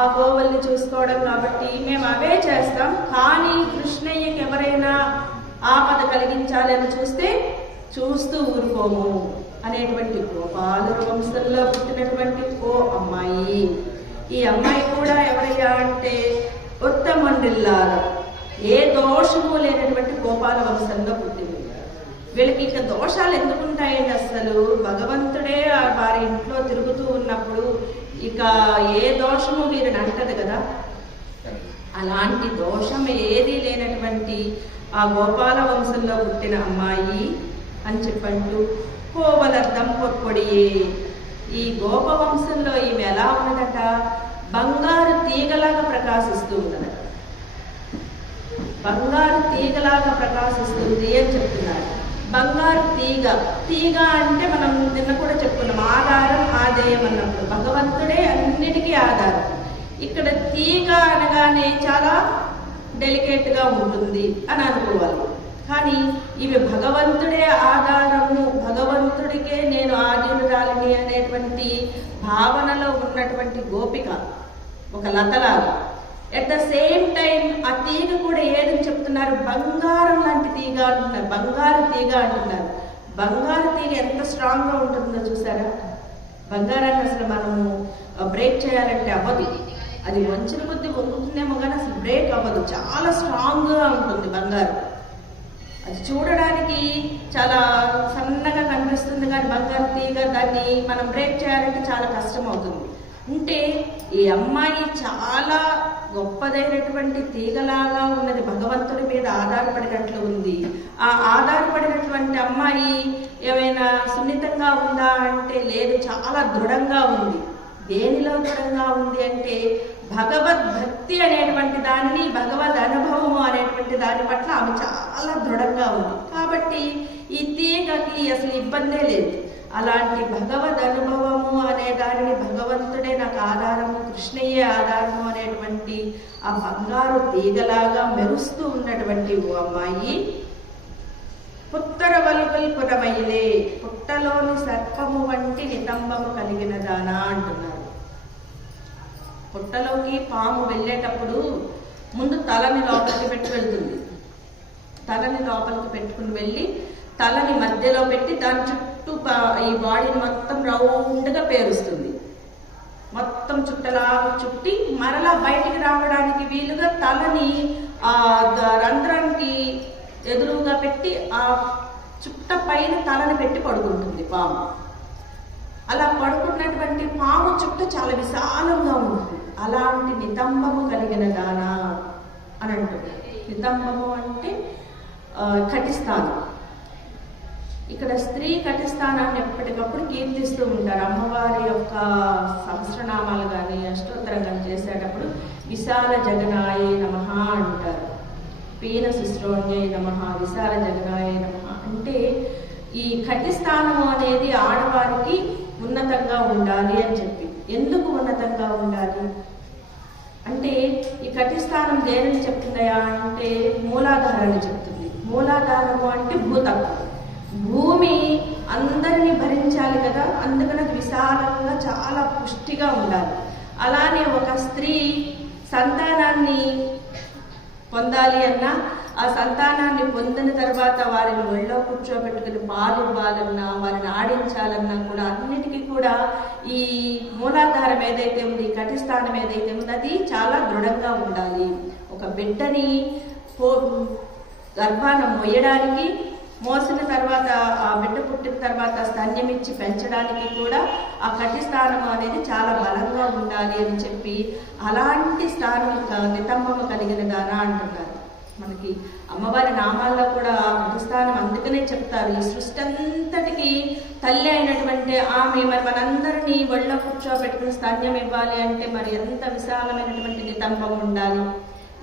ఆ గోవుల్ని చూసుకోవడం. కాబట్టి మేము అవే చేస్తాం. కానీ కృష్ణయ్యకి ఎవరైనా ఆపద కలిగించాలని చూస్తూ ఊరుకోము అనేటువంటి గోపాలుర వంశంలో పుట్టినటువంటి ఓ అమ్మాయి. ఈ అమ్మాయి కూడా ఎవరయ్యా అంటే ఉత్తమండ్రిల్లారు, ఏ దోషము లేనటువంటి గోపాల వంశంలో పుట్టింది. వీళ్ళకి ఇక దోషాలు ఎందుకుంటాయండి? అసలు భగవంతుడే వారి ఇంట్లో తిరుగుతూ ఉన్నప్పుడు ఇక ఏ దోషము వీరిని అంటది కదా. అలాంటి దోషం ఏది లేనటువంటి ఆ గోపాల వంశంలో పుట్టిన అమ్మాయి అని చెప్పంటూ కోవలర్థం పొడియే. ఈ గోప వంశంలో ఈమె ఎలా ఉన్నదట? బంగారు తీగలాగా ప్రకాశిస్తూ ఉన్నదట. బంగారు తీగలాగా ప్రకాశిస్తుంది అని చెప్తున్నారు. బంగారు తీగ అంటే మనం నిన్న కూడా చెప్పుకున్నాం, ఆధారం ఆదేయం అన్నప్పుడు భగవంతుడే అన్నిటికీ ఆధారం. ఇక్కడ తీగ అనగానే చాలా డెలికేట్గా ఉంటుంది అని అనుకోవాలి. కానీ ఇవి భగవంతుడే ఆధారము, భగవంతుడికే నేను ఆధీనురాలిని అనేటువంటి భావనలో ఉన్నటువంటి గోపిక, ఒక లతలాగా. ఎట్ ద సేమ్ టైం ఆ తీగ కూడా ఏదని చెప్తున్నారు? బంగారం లాంటి తీగ అంటున్నారు, బంగారు తీగ అంటున్నారు. బంగారు తీగ ఎంత స్ట్రాంగ్గా ఉంటుందో చూసారా? బంగారాన్ని అసలు మనము బ్రేక్ చేయాలంటే అవ్వదు. అది వంచిన కొద్ది వంగుతుందేమో కానీ అసలు బ్రేక్ అవ్వదు, చాలా స్ట్రాంగ్గా ఉంటుంది బంగారం. అది చూడడానికి చాలా సన్నగా కనిపిస్తుంది కానీ బంగారు తీగ, దాన్ని మనం బ్రేక్ చేయాలంటే చాలా కష్టం అవుతుంది. అంటే ఈ అమ్మాయి చాలా గొప్పదైనటువంటి తీగలాగా ఉన్నది, భగవంతుడి మీద ఆధారపడినట్లు ఉంది. ఆ ఆధారపడినటువంటి అమ్మాయి ఏమైనా సున్నితంగా ఉందా అంటే లేదు, చాలా దృఢంగా ఉంది. దేనిలో దృఢంగా ఉంది అంటే భగవద్భక్తి అనేటువంటి దానిని, భగవద్ అనుభవము అనేటువంటి దాని పట్ల ఆమె చాలా దృఢంగా ఉంది. కాబట్టి ఈ తీగకి అసలు ఇబ్బందే లేదు. అలాంటి భగవద్ అనుభవము అనే దానిని భగవంతుడే నాకు ఆధారము, కృష్ణయ్యే ఆధారము అనేటువంటి ఆ బంగారు తీగలాగా మెరుస్తూ ఉన్నటువంటి ఓ అమ్మాయి, పుత్తర వల్గుల్ పురమయిలే, పుట్టలోని సర్పము వంటి నితంబము కలిగిన దానా అంటున్నారు. పుట్టలోకి పాము వెళ్ళేటప్పుడు ముందు తలని లోపలికి పెట్టి వెళ్తుంది. తలని లోపలికి పెట్టుకుని వెళ్ళి తలని మధ్యలో పెట్టి దాని చుట్టూ ఈ బాడీని మొత్తం రౌండ్గా పేరుస్తుంది. మొత్తం చుట్టలాగా చుట్టి మరలా బయటికి రావడానికి వీలుగా తలని ఆ రంధ్రానికి ఎదురుగా పెట్టి ఆ చుట్ట పైన తలని పెట్టి పడుకుంటుంది పాము. అలా పడుకున్నటువంటి పాము చుట్టూ చాలా విశాలంగా ఉంటుంది. అలాంటి నితంబము కలిగిన దానా అని అంటుంది. నితంబము అంటే కటిస్థానం. ఇక్కడ స్త్రీ కటిస్థానాన్ని ఎప్పటికప్పుడు కీర్తిస్తూ ఉంటారు. అమ్మవారి యొక్క సహస్రనామాలు కానీ అష్టోత్తరం కానీ చేసేటప్పుడు విశాల జగనాయ నమః అంటారు. పీన శుశ్రోణ్యై నమః, విశాల జగనాయ నమః అంటే ఈ కటిస్థానము అనేది ఆడవారికి ఉన్నతంగా ఉండాలి అని చెప్పి. ఎందుకు ఉన్నతంగా ఉండాలి అంటే ఈ కటిస్థానం దేనిని చెప్తుందయా అంటే మూలాధారాన్ని చెప్తుంది. మూలాధారము అంటే భూతత్వం. భూమి అందరినీ భరించాలి కదా, అందుకని విశాలంగా చాలా పుష్టిగా ఉండాలి. అలానే ఒక స్త్రీ సంతానాన్ని పొందాలి అన్నా, ఆ సంతానాన్ని పొందిన తర్వాత వారిని ఒళ్ళో కూర్చోబెట్టుకుని పాలు ఇవ్వాలన్నా, వారిని ఆడించాలన్నా కూడా అన్నిటికీ కూడా ఈ మూలాధారం ఏదైతే ఉంది, కటిస్థానం ఏదైతే ఉంది, అది చాలా దృఢంగా ఉండాలి. ఒక బిడ్డని గర్భాన మొయ్యడానికి, మోసిన తర్వాత ఆ బిడ్డ పుట్టిన తర్వాత స్తన్యమిచ్చి పెంచడానికి కూడా ఆ కటిస్థానం అనేది చాలా బలంగా ఉండాలి అని చెప్పి అలాంటి స్థానం నితంబము కలిగిన దానా అంటున్నారు. మనకి అమ్మవారి నామాల్లో కూడా కటిస్థానం అందుకనే చెప్తారు. ఈ సృష్టి అంతటికి తల్లి అయినటువంటి ఆమె మరి మనందరినీ ఒళ్ళో కూర్చోబెట్టుకుని స్తన్యం ఇవ్వాలి అంటే మరి ఎంత విశాలమైనటువంటి నితంబం ఉండాలి.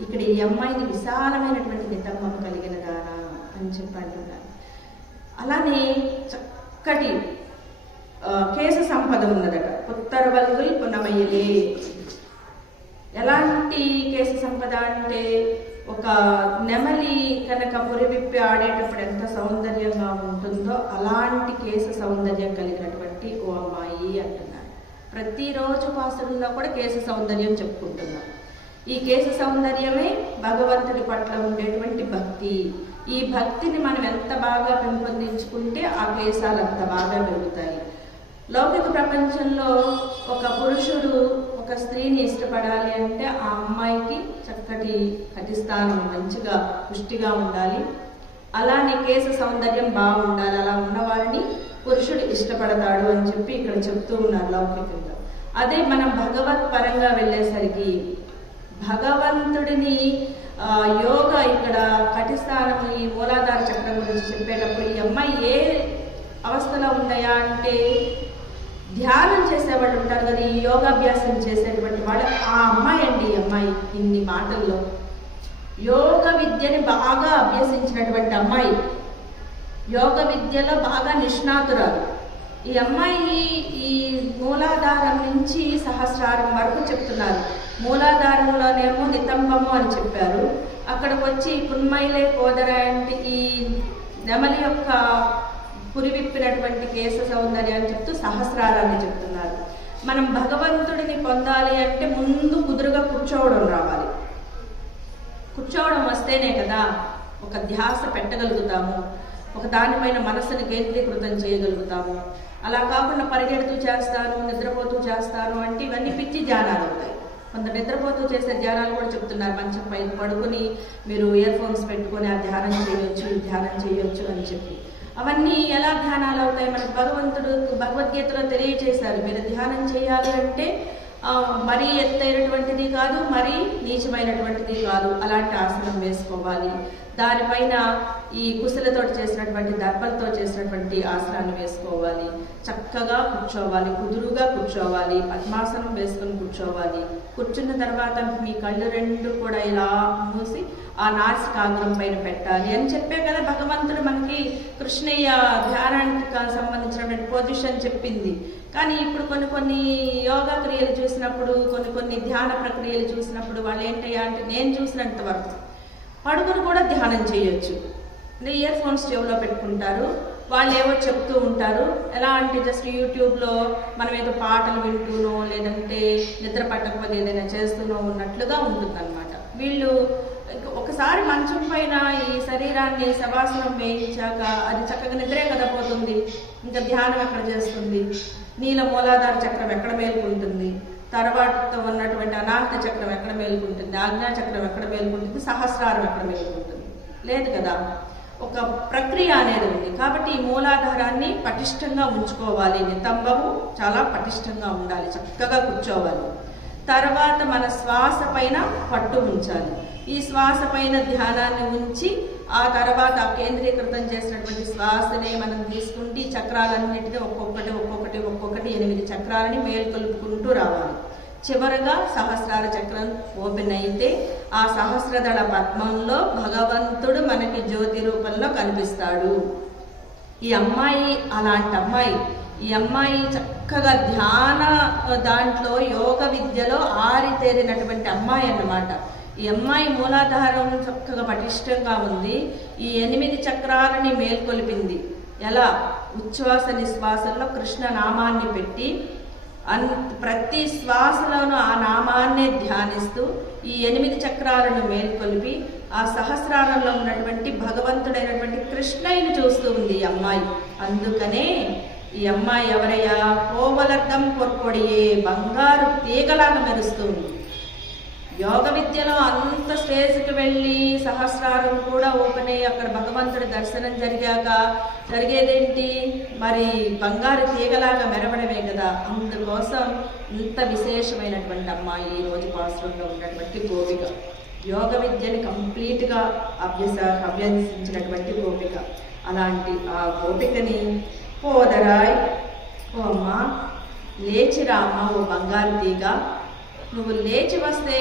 ఇక్కడ ఈ అమ్మాయిని విశాలమైనటువంటి నితంబం కలిగిన దానా అని చెప్పి అంటున్నారు. అలానే చక్కటి కేశ సంపద ఉన్నదట. పుత్తరవల్గుల్ పునమయ్యలే. ఎలాంటి కేశ సంపద అంటే ఒక నెమలి కనుక పురివిప్పి ఆడేటప్పుడు ఎంత సౌందర్యంగా ఉంటుందో అలాంటి కేశ సౌందర్యం కలిగినటువంటి ఓ అమ్మాయి అంటున్నారు. ప్రతిరోజు పాసుల్లో కూడా కేశ సౌందర్యం చెప్పుకుంటున్నాం. ఈ కేశ సౌందర్యమే భగవంతుడి పట్ల ఉండేటువంటి భక్తి. ఈ భక్తిని మనం ఎంత బాగా పెంపొందించుకుంటే ఆ కేశాలు అంత బాగా పెరుగుతాయి. లౌకిక ప్రపంచంలో ఒక పురుషుడు ఒక స్త్రీని ఇష్టపడాలి అంటే ఆ అమ్మాయికి చక్కటి కటిస్థానం మంచిగా పుష్టిగా ఉండాలి. అలానే కేశ సౌందర్యం బాగుండాలి. అలా ఉన్నవారిని పురుషుడు ఇష్టపడతాడు అని చెప్పి ఇక్కడ చెప్తూ ఉన్నారు లౌకికంగా. అదే మనం భగవత్ పరంగా వెళ్ళేసరికి భగవంతుడిని యోగ ఇక్కడ కటిస్థానం ఈ మూలాధార చక్రం గురించి చెప్పేటప్పుడు ఈ అమ్మాయి ఏ అవస్థలో ఉందయా అంటే ధ్యానం చేసేవాళ్ళు ఉంటారు కదా, ఈ యోగాభ్యాసం చేసేటువంటి వాళ్ళు, ఆ అమ్మాయి అండి. ఈ అమ్మాయి ఇన్ని మాటల్లో యోగ విద్యని బాగా అభ్యసించినటువంటి అమ్మాయి, యోగ విద్యలో బాగా నిష్ణాతురాలు. ఈ అమ్మాయి ఈ మూలాధారం నుంచి సహస్రారం వరకు చెప్తున్నారు. మూలాధారంలోనేమో నితంబము అని చెప్పారు. అక్కడికి వచ్చి పున్మైలే కోదర అంటే ఈ నెమలి యొక్క పురివిప్పినటువంటి కేశ సౌందర్యాన్ని చెప్తూ సహస్రారాన్ని చెప్తున్నారు. మనం భగవంతుడిని పొందాలి అంటే ముందు కుదురుగా కూర్చోవడం రావాలి. కూర్చోవడం వస్తేనే కదా ఒక ధ్యాస పెట్టగలుగుతాము, ఒక దానిపైన మనసుని కేంద్రీకృతం చేయగలుగుతాము. అలా కాకుండా పరిగెడుతూ చేస్తాను, నిద్రపోతూ చేస్తాను అంటే ఇవన్నీ పిచ్చి ధ్యానాలు అవుతాయి. కొంత నిద్రపోతూ చేసే ధ్యానాలు కూడా చెప్తున్నారు. మంచం పైన పడుకుని మీరు ఇయర్ ఫోన్స్ పెట్టుకొని ఆ ధ్యానం చేయొచ్చు, ధ్యానం చేయొచ్చు అని చెప్పి అవన్నీ ఎలా ధ్యానాలు అవుతాయి? మనకు భగవంతుడు భగవద్గీతలో తెలియజేశారు. మీరు ధ్యానం చేయాలి అంటే మరీ ఎత్తైనటువంటిది కాదు, మరీ నీచమైనటువంటిది కాదు. అలాంటి ఆసనం వేసుకోవాలి. దానిపైన ఈ కుశలతో చేసినటువంటి దర్భలతో చేసినటువంటి ఆసనాన్ని వేసుకోవాలి. చక్కగా కూర్చోవాలి, కుదురుగా కూర్చోవాలి, పద్మాసనం వేసుకొని కూర్చోవాలి. కూర్చున్న తర్వాత మీ కళ్ళు రెండు కూడా ఇలా మూసి ఆ నాసికాగ్రం పైన పెట్టాలి అని చెప్పే కదా భగవంతుడు మనకి కృష్ణయ్య ధ్యానానికి సంబంధించినటువంటి పొజిషన్ చెప్పింది. కానీ ఇప్పుడు కొన్ని యోగా క్రియలు చూసినప్పుడు, కొన్ని ధ్యాన ప్రక్రియలు చూసినప్పుడు వాళ్ళు ఏంటయ్యా అంటే, నేను చూసినంత వరకు పడుకుని కూడా ధ్యానం చేయొచ్చు. ఇయర్ ఫోన్స్ చెవిలో పెట్టుకుంటారు, వాళ్ళు ఏవో చెప్తూ ఉంటారు. ఎలా అంటే జస్ట్ యూట్యూబ్లో మనం ఏదో పాటలు వింటూనో లేదంటే నిద్ర పట్టకపోతే ఏదైనా చేస్తూనో ఉన్నట్లుగా ఉంటుందన్నమాట. వీళ్ళు ఒకసారి మంచం పైన ఈ శరీరాన్ని శవాసనం వేయించాక అది చక్కగా నిద్రే కదా పోతుంది, ఇంకా ధ్యానం ఎక్కడ చేస్తుంది? నీల మూలాధార చక్రం ఎక్కడ మేలుకుంటుంది? తర్వాత ఉన్నటువంటి అనాహత చక్రం ఎక్కడ మేలుకుంటుంది? ఆజ్ఞా చక్రం ఎక్కడ మేలుకుంటుంది? సహస్రారం ఎక్కడ మేలుకుంటుంది? లేదు కదా. ఒక ప్రక్రియ అనేది ఉంది. కాబట్టి ఈ మూలాధారాన్ని పటిష్టంగా ఉంచుకోవాలి. నితంబము చాలా పటిష్టంగా ఉండాలి, చక్కగా కూర్చోవాలి. తర్వాత మన శ్వాస పైన పట్టు ఉంచాలి. ఈ శ్వాస పైన ధ్యానాన్ని ఉంచి ఆ తర్వాత కేంద్రీకృతం చేసినటువంటి శ్వాసనే మనం తీసుకుంటే ఈ చక్రాలన్నిటినీ ఒక్కొక్కటి 8 చక్రాలని మేల్కొల్పుకుంటూ రావాలి. చివరగా సహస్రార చక్రం ఓపెన్ అయితే ఆ సహస్రదళ పద్మంలో భగవంతుడు మనకి జ్యోతి రూపంలో కనిపిస్తాడు. ఈ అమ్మాయి అలాంటి అమ్మాయి. ఈ అమ్మాయి చక్కగా ధ్యాన దాంట్లో యోగ విద్యలో ఆరితేరినటువంటి అమ్మాయి అన్నమాట. ఈ అమ్మాయి మూలాధారం చక్కగా పటిష్టంగా ఉంది. ఈ 8 చక్రాలని మేల్కొల్పింది. ఎలా? ఉచ్ఛ్వాస నిశ్వాసంలో కృష్ణ నామాన్ని పెట్టి ప్రతి శ్వాసలోనూ ఆ నామాన్నే ధ్యానిస్తూ ఈ 8 చక్రాలను మేల్కొలిపి ఆ సహస్రారంలో ఉన్నటువంటి భగవంతుడైనటువంటి కృష్ణయ్యను చూస్తూ ఉంది ఈ అమ్మాయి. అందుకనే ఈ అమ్మాయి ఎవరయ్యా? కోవలర్థం పొర్పొడియే, బంగారు తీగలాగా మెరుస్తుంది. యోగ విద్యలో అంత స్టేజ్కి వెళ్ళి సహస్రారం కూడా ఓపెన్ అయ్యి అక్కడ భగవంతుడి దర్శనం జరిగేదేంటి? మరి బంగారు తీగలాగా మెరవడమే కదా. అందుకోసం ఇంత విశేషమైనటువంటి అమ్మాయి ఈ రోజు పాశ్రంలో ఉన్నటువంటి గోపిక. యోగ విద్యని కంప్లీట్గా అభ్యసించినటువంటి గోపిక. అలాంటి ఆ గోపికని పోదరాయ్, ఓ అమ్మ లేచిరా అమ్మ, ఓ బంగారు తీగ, నువ్వు లేచి వస్తే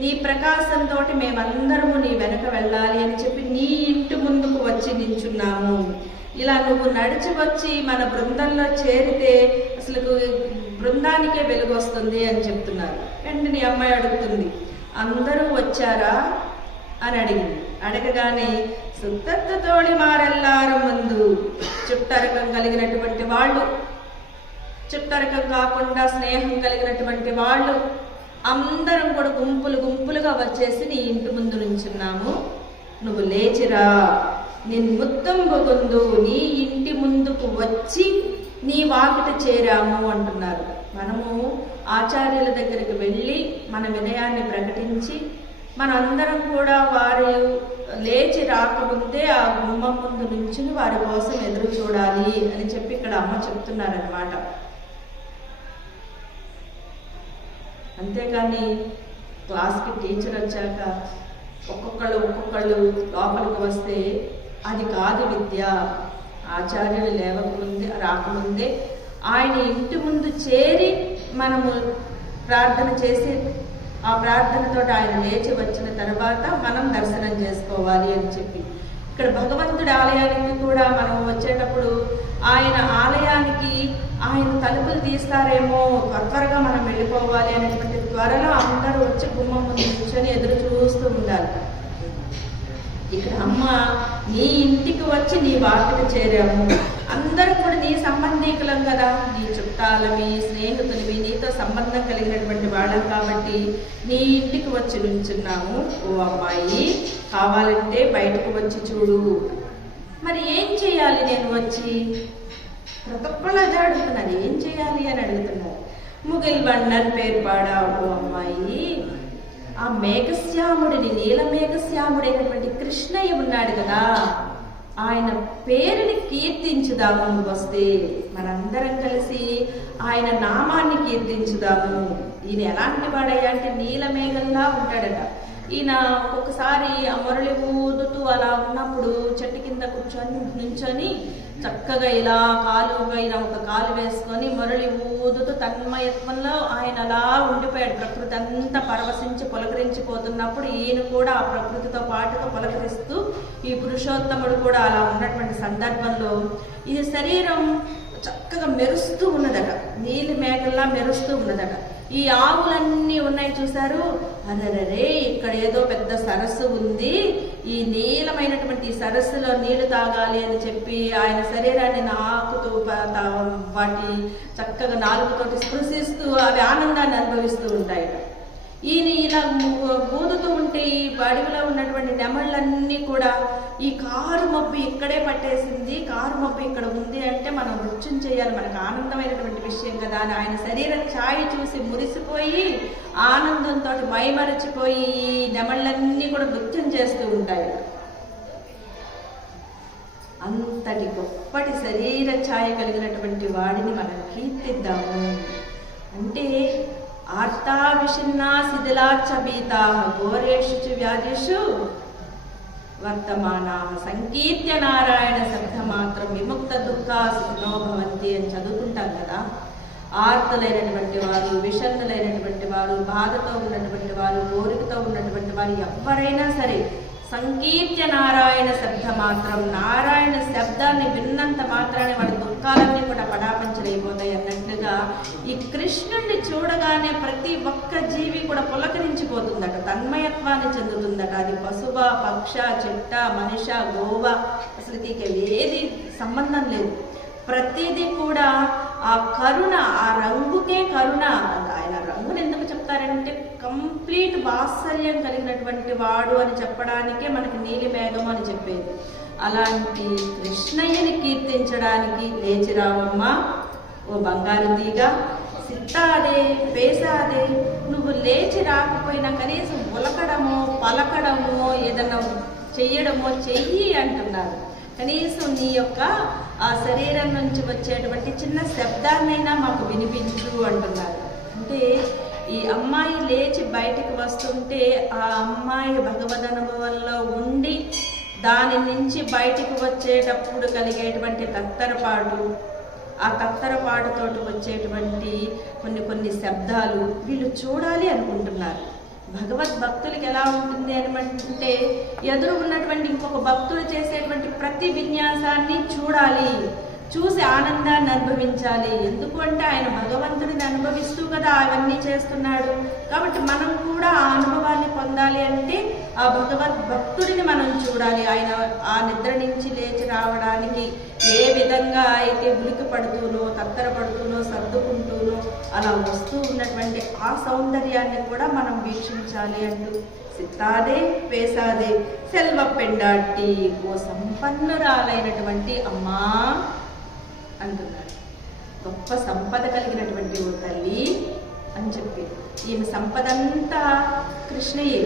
నీ ప్రకాశంతో మేమందరము నీ వెనక వెళ్ళాలి అని చెప్పి నీ ఇంటి ముందుకు వచ్చి నించున్నాము. ఇలా నువ్వు నడిచి వచ్చి మన బృందంలో చేరితే అసలు బృందానికే వెలుగు వస్తుంది అని చెప్తున్నారు. వెంటనే అమ్మాయి అడుగుతుంది, అందరూ వచ్చారా అని అడిగింది. అడగగానే సుత్తత్త తోడి మారెల్లారం ముందు చుట్టరకం కలిగినటువంటి వాళ్ళు, చుట్టరకం కాకుండా స్నేహం కలిగినటువంటి వాళ్ళు అందరం కూడా గుంపులుగా వచ్చేసి నీ ఇంటి ముందు నుంచున్నాము. నువ్వు లేచిరా, నేను ముత్తం బొగుందు నీ ఇంటి ముందుకు వచ్చి నీ వాకిట చేరాము అంటున్నారు. మనము ఆచార్యుల దగ్గరికి వెళ్ళి మన వినయాన్ని ప్రకటించి మనందరం కూడా వారు లేచి రాకముందే ఆ గుమ్మం ముందు నుంచి వారి కోసం ఎదురు చూడాలి అని చెప్పి ఇక్కడ అమ్మ చెప్తున్నారనమాట. అంతేకాని క్లాస్కి టీచర్ వచ్చాక ఒక్కొక్కళ్ళు లోపలికి వస్తే అది కాదు విద్య. ఆచార్యులు రాకముందే ఆయన ఇంటి ముందు చేరి మనము ప్రార్థన చేసి ఆ ప్రార్థనతో ఆయన లేచి వచ్చిన తర్వాత మనం దర్శనం చేసుకోవాలి అని చెప్పి ఇక్కడ భగవంతుడి ఆలయానికి కూడా మనం వచ్చేటప్పుడు ఆయన ఆలయానికి ఆయన తలుపులు తీస్తారేమో, త్వరగా మనం వెళ్ళిపోవాలి అనేటువంటి త్వరలో అందరూ వచ్చి గుమ్మం ముందు కూర్చొని ఎదురు చూస్తూ ఉండాలి. ఇక్కడ అమ్మ నీ ఇంటికి వచ్చి నీ వాకిట చేరాము. అందరూ కూడా నీ సంబంధీకులం కదా, నీ చుట్టాలవి, స్నేహితులవి, నీతో సంబంధం కలిగినటువంటి వాళ్ళం కాబట్టి నీ ఇంటికి వచ్చి నుంచున్నాము. ఓ అమ్మాయి, కావాలంటే బయటకు వచ్చి చూడు. మరి ఏం చేయాలి నేను వచ్చి? ప్రతి ఒక్కళ్ళు అదే అడుగుతున్నారు, ఏం చేయాలి అని అడుగుతున్నారు. ముగిల్ బండర్ పేరు పాడా. ఓ అమ్మాయి, ఆ మేఘశ్యాముడిని, నీల మేఘశ్యాముడైనటువంటి కృష్ణయ్య ఉన్నాడు కదా, ఆయన పేరుని కీర్తించుదాము. వస్తే మనందరం కలిసి ఆయన నామాన్ని కీర్తించుదాము. ఈయన ఎలాంటి వాడయ్యా అంటే నీలమేఘంలా ఉంటాడట. ఈయన ఒక్కొక్కసారి ఆ మురళి ఊదుతూ అలా ఉన్నప్పుడు చెట్టు కింద నుంచొని చక్కగా ఇలా కాలు పైన ఒక కాలు వేసుకొని మురళి ఊదుతూ తన్మయత్వంలో ఆయన అలా ఉండిపోయాడు. ప్రకృతి అంతా పరవశించి పులకరించిపోతున్నప్పుడు ఈయన కూడా ఆ ప్రకృతితో పాటుగా పులకరిస్తూ ఈ పురుషోత్తముడు కూడా అలా ఉన్నటువంటి సందర్భంలో ఈ శరీరం చక్కగా మెరుస్తూ ఉన్నదట, నీలి మేఘల్లా మెరుస్తూ ఉన్నదట. ఈ ఆవులన్నీ ఉన్నాయి చూశారు, అరే ఇక్కడ ఏదో పెద్ద సరస్సు ఉంది, ఈ నీలమైనటువంటి సరస్సులో నీళ్లు తాగాలి అని చెప్పి ఆయన శరీరాన్ని నాకుతూ వాటి చక్కగా నాలుగుతోటి స్పృశిస్తూ అవి ఆనందాన్ని అనుభవిస్తూ ఉంటాయి. ఈయన ఇలా ఊదుతూ ఉంటే ఈ అడవిలో ఉన్నటువంటి నెమళ్ళన్నీ కూడా ఈ కారు మబ్బు ఇక్కడే పట్టేసింది, కారు మబ్బు ఇక్కడ ఉంది అంటే మనం నృత్యం చేయాలి, మనకు ఆనందమైనటువంటి విషయం కదా అని ఆయన శరీరం ఛాయి చూసి మురిసిపోయి ఆనందంతో మైమరచిపోయి ఈ నెమళ్ళన్నీ కూడా నృత్యం చేస్తూ ఉంటాయి. అంతటి గొప్పటి శరీర ఛాయ కలిగినటువంటి వాడిని మనం కీర్తిద్దాము. అంటే ఆర్తా విషిన్నా శిథిలాచ్చ భీతా ఘోరేషు చ వ్యాధిషు వర్తమానా సంకీర్త్య నారాయణ శబ్దమాత్రం విముక్త దుఃఖా సుఖినో భవంతి అని చదువుకుంటాం కదా. ఆర్తులైనటువంటి వారు, విషన్నులైనటువంటి వారు, బాధతో ఉన్నటువంటి వారు, కోరికతో ఉన్నటువంటి వారు ఎవరైనా సరే సంకీర్త్య నారాయణ శబ్ద మాత్రం, నారాయణ శబ్దాన్ని విన్నంత మాత్రాన్ని వాడి దుఃఖాలన్నీ కూడా పడాపంచలైపోతాయి అన్నట్లుగా ఈ కృష్ణుడిని చూడగానే ప్రతి ఒక్క జీవి కూడా పులకరించిపోతుందట, తన్మయత్వాన్ని చెందుతుందట. అది పశువ, పక్ష, చెట్ట, మనిష, గోవ, అసలు ఏది సంబంధం లేదు. ప్రతిదీ కూడా ఆ కరుణ, ఆ రంగుకే కరుణ. ఆయన రంగుని ఎందుకు చెప్తారంటే కంప్లీట్ వాత్సల్యం కలిగినటువంటి వాడు అని చెప్పడానికే మనకి నీలి మేఘం అని చెప్పేది. అలాంటి కృష్ణయ్యని కీర్తించడానికి లేచి రావమ్మ ఓ బంగారు తీగ, సిత్తాదే పేసాదే. నువ్వు లేచి రాకపోయినా కనీసం ఉలకడమో పలకడమో ఏదన్నా చెయ్యడమో చెయ్యి అంటున్నారు. కనీసం నీ యొక్క ఆ శరీరం నుంచి వచ్చేటువంటి చిన్న శబ్దాన్నైనా మాకు వినిపించు అంటున్నారు. అంటే ఈ అమ్మాయి లేచి బయటికి వస్తుంటే ఆ అమ్మాయి భగవద్ అనుభవంలో ఉండి దాని నుంచి బయటికి వచ్చేటప్పుడు కలిగేటువంటి తత్తరపాటు, ఆ తత్తరపాటుతోటి వచ్చేటువంటి కొన్ని శబ్దాలు వీళ్ళు చూడాలి అనుకుంటున్నారు. భగవద్భక్తులకి ఎలా ఉంటుంది అనమంటే ఎదురు ఉన్నటువంటి ఇంకొక భక్తులు చేసేటువంటి ప్రతి విన్యాసాన్ని చూడాలి, చూసి ఆనందాన్ని అనుభవించాలి. ఎందుకు అంటే ఆయన భగవంతుడిని అనుభవిస్తూ కదా అవన్నీ చేస్తున్నాడు. కాబట్టి మనం కూడా ఆ అనుభవాన్ని పొందాలి అంటే ఆ భగవద్భక్తుడిని మనం చూడాలి. ఆయన ఆ నిద్ర నుంచి లేచి రావడానికి ఏ విధంగా అయితే ఉలికి పడుతూనో, తత్తరపడుతూనో, సర్దుకుంటూనో అలా వస్తూ ఉన్నటువంటి ఆ సౌందర్యాన్ని కూడా మనం వీక్షించాలి అంటూ సిత్తాదే పేసాదే సెల్వ పెండాటి ఓ సంపన్నురాలైనటువంటి అమ్మా అంటున్నాడు. గొప్ప సంపద కలిగినటువంటి ఓ తల్లి అని చెప్పి ఈమె సంపదంతా కృష్ణయే.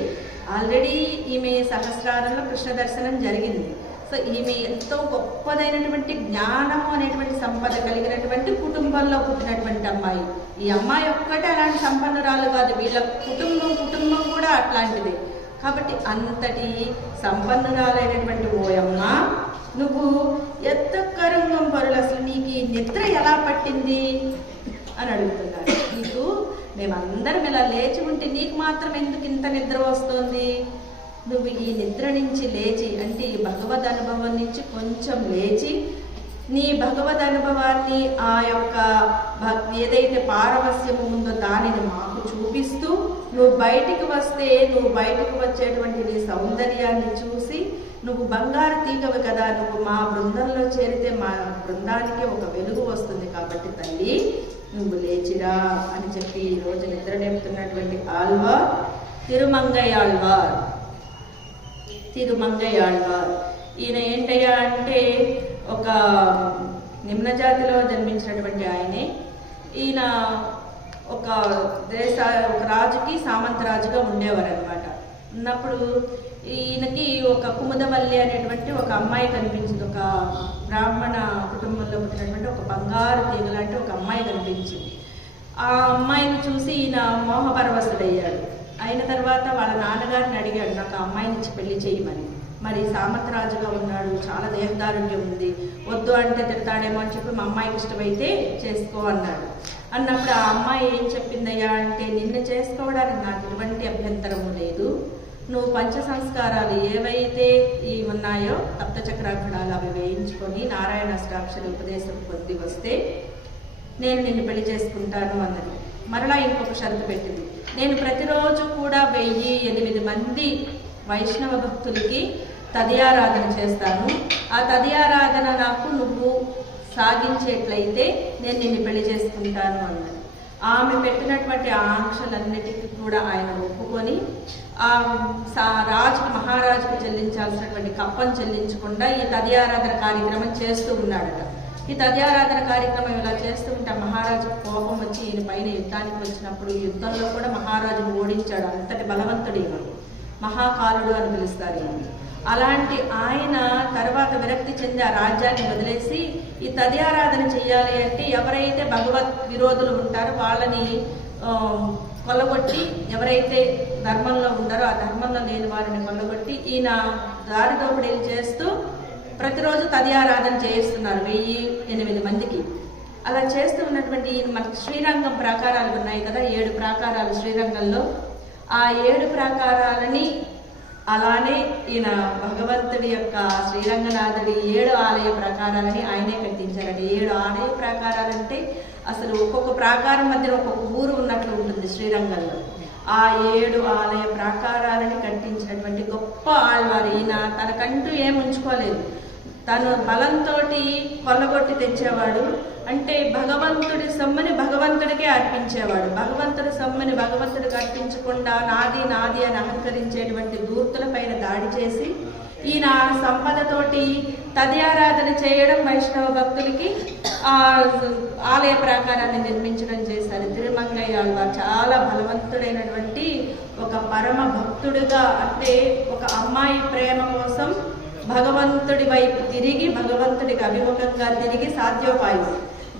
ఆల్రెడీ ఈమె సహస్రారంలో కృష్ణ దర్శనం జరిగింది. సో ఈమె ఎంతో గొప్పదైనటువంటి జ్ఞానము అనేటువంటి సంపద కలిగినటువంటి కుటుంబంలో పుట్టినటువంటి అమ్మాయి. ఈ అమ్మాయి ఒక్కటే అలాంటి సంపన్నురాలు కాదు, వీళ్ళ కుటుంబం కూడా అట్లాంటిదే. కాబట్టి అంతటి సంపన్నురాలైనటువంటి ఓయమ్మ, నువ్వు ఎత్తకరంగం పరులు, అసలు నీకు ఈ నిద్ర ఎలా పట్టింది అని అడుగుతున్నారు. నీకు మేమందరం ఇలా లేచి ఉంటే నీకు మాత్రం ఎందుకు ఇంత నిద్ర వస్తుంది? నువ్వు ఈ నిద్ర నుంచి లేచి, అంటే ఈ భగవద్ అనుభవం నుంచి కొంచెం లేచి నీ భగవద్ అనుభవాన్ని, ఆ యొక్క ఏదైతే పారవస్యము ఉందో దానిని మాకు చూపిస్తూ నువ్వు బయటికి వస్తే, నువ్వు బయటకు వచ్చేటువంటి నీ సౌందర్యాన్ని చూసి, నువ్వు బంగారు తీగవి కదా, నువ్వు మా బృందంలో చేరితే మా బృందానికి ఒక వెలుగు వస్తుంది. కాబట్టి తల్లి నువ్వు లేచిరా అని చెప్పి ఈరోజు నిద్ర లేపుతున్నటువంటి ఆళ్వార్ తిరుమంగయ్యాళ్వార్. ఈయన ఏంటయ్యా అంటే ఒక నిమ్న జాతిలో జన్మించినటువంటి ఆయనే. ఈయన ఒక రాజుకి సామంతరాజుగా ఉండేవారు అనమాట. ఉన్నప్పుడు ఈయనకి ఒక కుముదవల్లి అనేటువంటి ఒక అమ్మాయి కనిపించింది. ఒక బ్రాహ్మణ కుటుంబంలో పుట్టినటువంటి ఒక బంగారు తీగ లాంటి ఒక అమ్మాయి కనిపించింది. ఆ అమ్మాయిని చూసి ఈయన మోహపరవశుడయ్యాడు. అయిన తర్వాత వాళ్ళ నాన్నగారిని అడిగాడు, నాకు ఆ అమ్మాయిని ఇచ్చి పెళ్లి చేయమని. మరి సామంతరాజుగా ఉన్నాడు, చాలా దేహదారుణ్యం ఉంది, వద్దు అంటే తిడతాడేమో అని చెప్పి మా అమ్మాయికి ఇష్టమైతే చేసుకో అన్నాడు. అన్నప్పుడు ఆ అమ్మాయి ఏం చెప్పిందయ్యా అంటే, నిన్ను చేసుకోవడానికి నాకు ఎటువంటి అభ్యంతరము లేదు, నువ్వు పంచ సంస్కారాలు ఏవైతే ఉన్నాయో సప్తచక్రార్పణాలు అవి వేయించుకొని నారాయణ అష్టాక్షరి ఉపదేశం పొంది వస్తే నేను నిన్ను పెళ్లి చేసుకుంటాను అన్నది. మరలా ఇంకొక షరతు పెట్టింది, నేను ప్రతిరోజు కూడా 1008 మంది వైష్ణవ భక్తులకి తదియారాధన చేస్తాను, ఆ తదియారాధన నాకు నువ్వు సాగించేట్లయితే నేను నిన్ను పెళ్లి చేసుకుంటాను అన్నది. ఆమె పెట్టినటువంటి ఆంక్షలన్నిటికీ కూడా ఆయన ఒప్పుకొని రాజుకి మహారాజుకు చెల్లించాల్సినటువంటి కప్పను చెల్లించకుండా ఈ తదియారాధన కార్యక్రమం చేస్తూ ఉన్నాడట. ఈ తదియారాధన కార్యక్రమం ఇలా చేస్తూ ఉంటే మహారాజు కోపం వచ్చి ఈయన పైన యుద్ధానికి వచ్చినప్పుడు ఈ యుద్ధంలో కూడా మహారాజును ఓడించాడు. అంతటి బలవంతుడు, మహాకాలుడు అని పిలుస్తారు. అలాంటి ఆయన తర్వాత విరక్తి చెంది ఆ రాజ్యాన్ని వదిలేసి ఈ తదియారాధన చెయ్యాలి అంటే ఎవరైతే భగవత్ విరోధులు ఉంటారో వాళ్ళని కొల్లగొట్టి, ఎవరైతే ధర్మంలో ఉంటారో ఆ ధర్మంలో లేని వారిని కొల్లగొట్టి ఈయన దారి దోపిడీలు చేస్తూ ప్రతిరోజు తదియారాధన చేయిస్తున్నారు 1008 మందికి. అలా చేస్తూ ఉన్నటువంటి మనకి శ్రీరంగం ప్రాకారాలు ఉన్నాయి కదా, 7 ప్రాకారాలు శ్రీరంగంలో. ఆ 7 ప్రాకారాలని అలానే ఈయన భగవంతుడి యొక్క శ్రీరంగనాథుడి 7 ఆలయ ప్రాకారాలని ఆయనే కట్టించారండి. 7 ఆలయ ప్రాకారాలంటే అసలు ఒక్కొక్క ప్రాకారం మధ్య ఒక్కొక్క ఊరు ఉన్నట్లు ఉంటుంది శ్రీరంగంలో. ఆ 7 ఆలయ ప్రాకారాలని కట్టించినటువంటి గొప్ప ఆళ్వారు ఈయన. తనకంటూ ఏం ఉంచుకోలేదు, తను బలంతో కొల్లగొట్టి తెచ్చేవాడు. అంటే భగవంతుడి సొమ్ముని భగవంతుడికే అర్పించేవాడు. భగవంతుడి సొమ్ముని భగవంతుడికి అర్పించకుండా నాది నాది అని అహంకరించేటువంటి దూర్తుల పైన దాడి చేసి ఈయన సంపదతోటి తదియారాధన చేయడం, వైష్ణవ భక్తులకి ఆలయ ప్రాకారాన్ని నిర్మించడం చేశారు. తిరుమంగయ్య ఆళ్వారు చాలా బలవంతుడైనటువంటి ఒక పరమ భక్తుడిగా, అంటే ఒక అమ్మాయి ప్రేమ కోసం భగవంతుడి వైపు తిరిగి, భగవంతుడికి అభిముఖంగా తిరిగి, సాధ్యోపాయం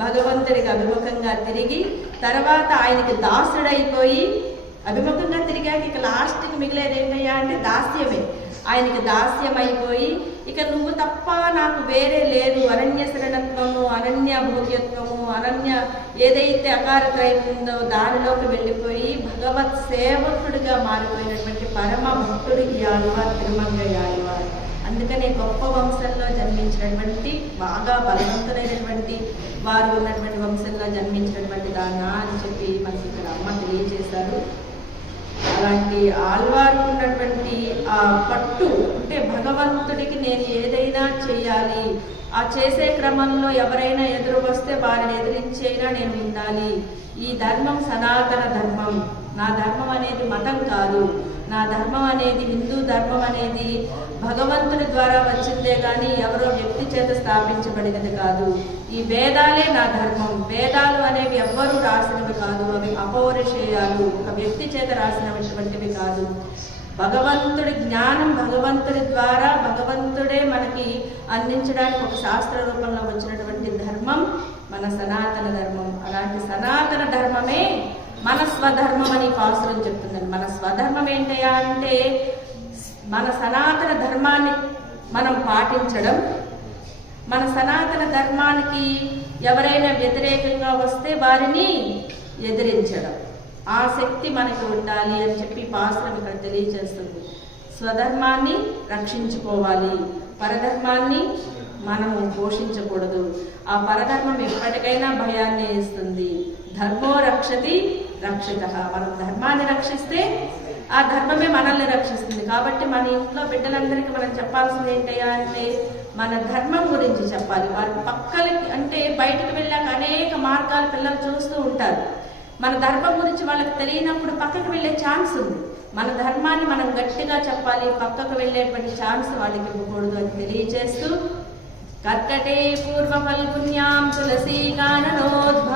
భగవంతుడికి అభిముఖంగా తిరిగి, తర్వాత ఆయనకి దాసుడైపోయి, అభిముఖంగా తిరిగాక ఇక లాస్ట్కి మిగిలేది ఏంటయ్యా అంటే దాస్యమే. ఆయనకి దాస్యమైపోయి ఇక నువ్వు తప్ప నాకు వేరే లేదు, అనన్య శరణత్వము, అనన్య భోగ్యత్వము, అనన్య ఏదైతే అకారత్రయం ఉందో దానిలోకి వెళ్ళిపోయి భగవత్ సేవకుడిగా మారిపోయినటువంటి పరమ భక్తుడు ఈ ఆళ్వార్, తిరుమంగయ్య ఆళ్వార్. అందుకనే గొప్ప వంశంలో జన్మించినటువంటి, బాగా బలవంతులైనటువంటి వారు ఉన్నటువంటి వంశంలో జన్మించినటువంటి దానా అని చెప్పి మనకి ఇక్కడ అమ్మ తెలియజేశారు. అలాంటి ఆళ్వారు ఉన్నటువంటి ఆ పట్టు, అంటే భగవంతుడికి నేను ఏదైనా చేయాలి, ఆ చేసే క్రమంలో ఎవరైనా ఎదురు వస్తే వారిని ఎదిరించైనా నేను ఉండాలి. ఈ ధర్మం సనాతన ధర్మం, నా ధర్మం అనేది మతం కాదు, నా ధర్మం అనేది హిందూ ధర్మం అనేది భగవంతుడి ద్వారా వచ్చిందే కానీ ఎవరో వ్యక్తి చేత స్థాపించబడినది కాదు. ఈ వేదాలే నా ధర్మం. వేదాలు అనేవి ఎవ్వరూ రాసినవి కాదు, అవి అపౌరుషేయాలు, ఒక వ్యక్తి చేత రాసినటువంటివి కాదు. భగవంతుడి జ్ఞానం భగవంతుడి ద్వారా భగవంతుడే మనకి అందించడానికి ఒక శాస్త్ర రూపంలో వచ్చినటువంటి ధర్మం మన సనాతన ధర్మం. అలాంటి సనాతన ధర్మమే మన స్వధర్మం అని పాసురం చెప్తుందండి. మన స్వధర్మం ఏంటయ్యా అంటే మన సనాతన ధర్మాన్ని మనం పాటించడం, మన సనాతన ధర్మానికి ఎవరైనా వ్యతిరేకంగా వస్తే వారిని ఎదిరించడం. ఆ శక్తి మనకి ఉండాలి అని చెప్పి పాసురం ఇక్కడ తెలియజేస్తుంది. స్వధర్మాన్ని రక్షించుకోవాలి, పరధర్మాన్ని మనము పోషించకూడదు. ఆ పరధర్మం ఎప్పటికైనా భయాన్ని ఇస్తుంది. ధర్మో రక్షతి రక్షిత. మనం ధర్మాన్ని రక్షిస్తే ఆ ధర్మమే మనల్ని రక్షిస్తుంది. కాబట్టి మన ఇంట్లో బిడ్డలందరికీ మనం చెప్పాల్సింది ఏంటయ్యా అంటే మన ధర్మం గురించి చెప్పాలి. వారి పక్కలకి, అంటే బయటకు వెళ్ళాక అనేక మార్గాలు పిల్లలు చూస్తూ ఉంటారు. మన ధర్మం గురించి వాళ్ళకి తెలియనప్పుడు పక్కకు వెళ్ళే ఛాన్స్ ఉంది. మన ధర్మాన్ని మనం గట్టిగా చెప్పాలి, పక్కకు వెళ్ళేటువంటి ఛాన్స్ వాళ్ళకి ఇవ్వకూడదు అని తెలియజేస్తూ కర్కటే పూర్వ ఫల్గున్యాం తులసీ కాననోద్భవ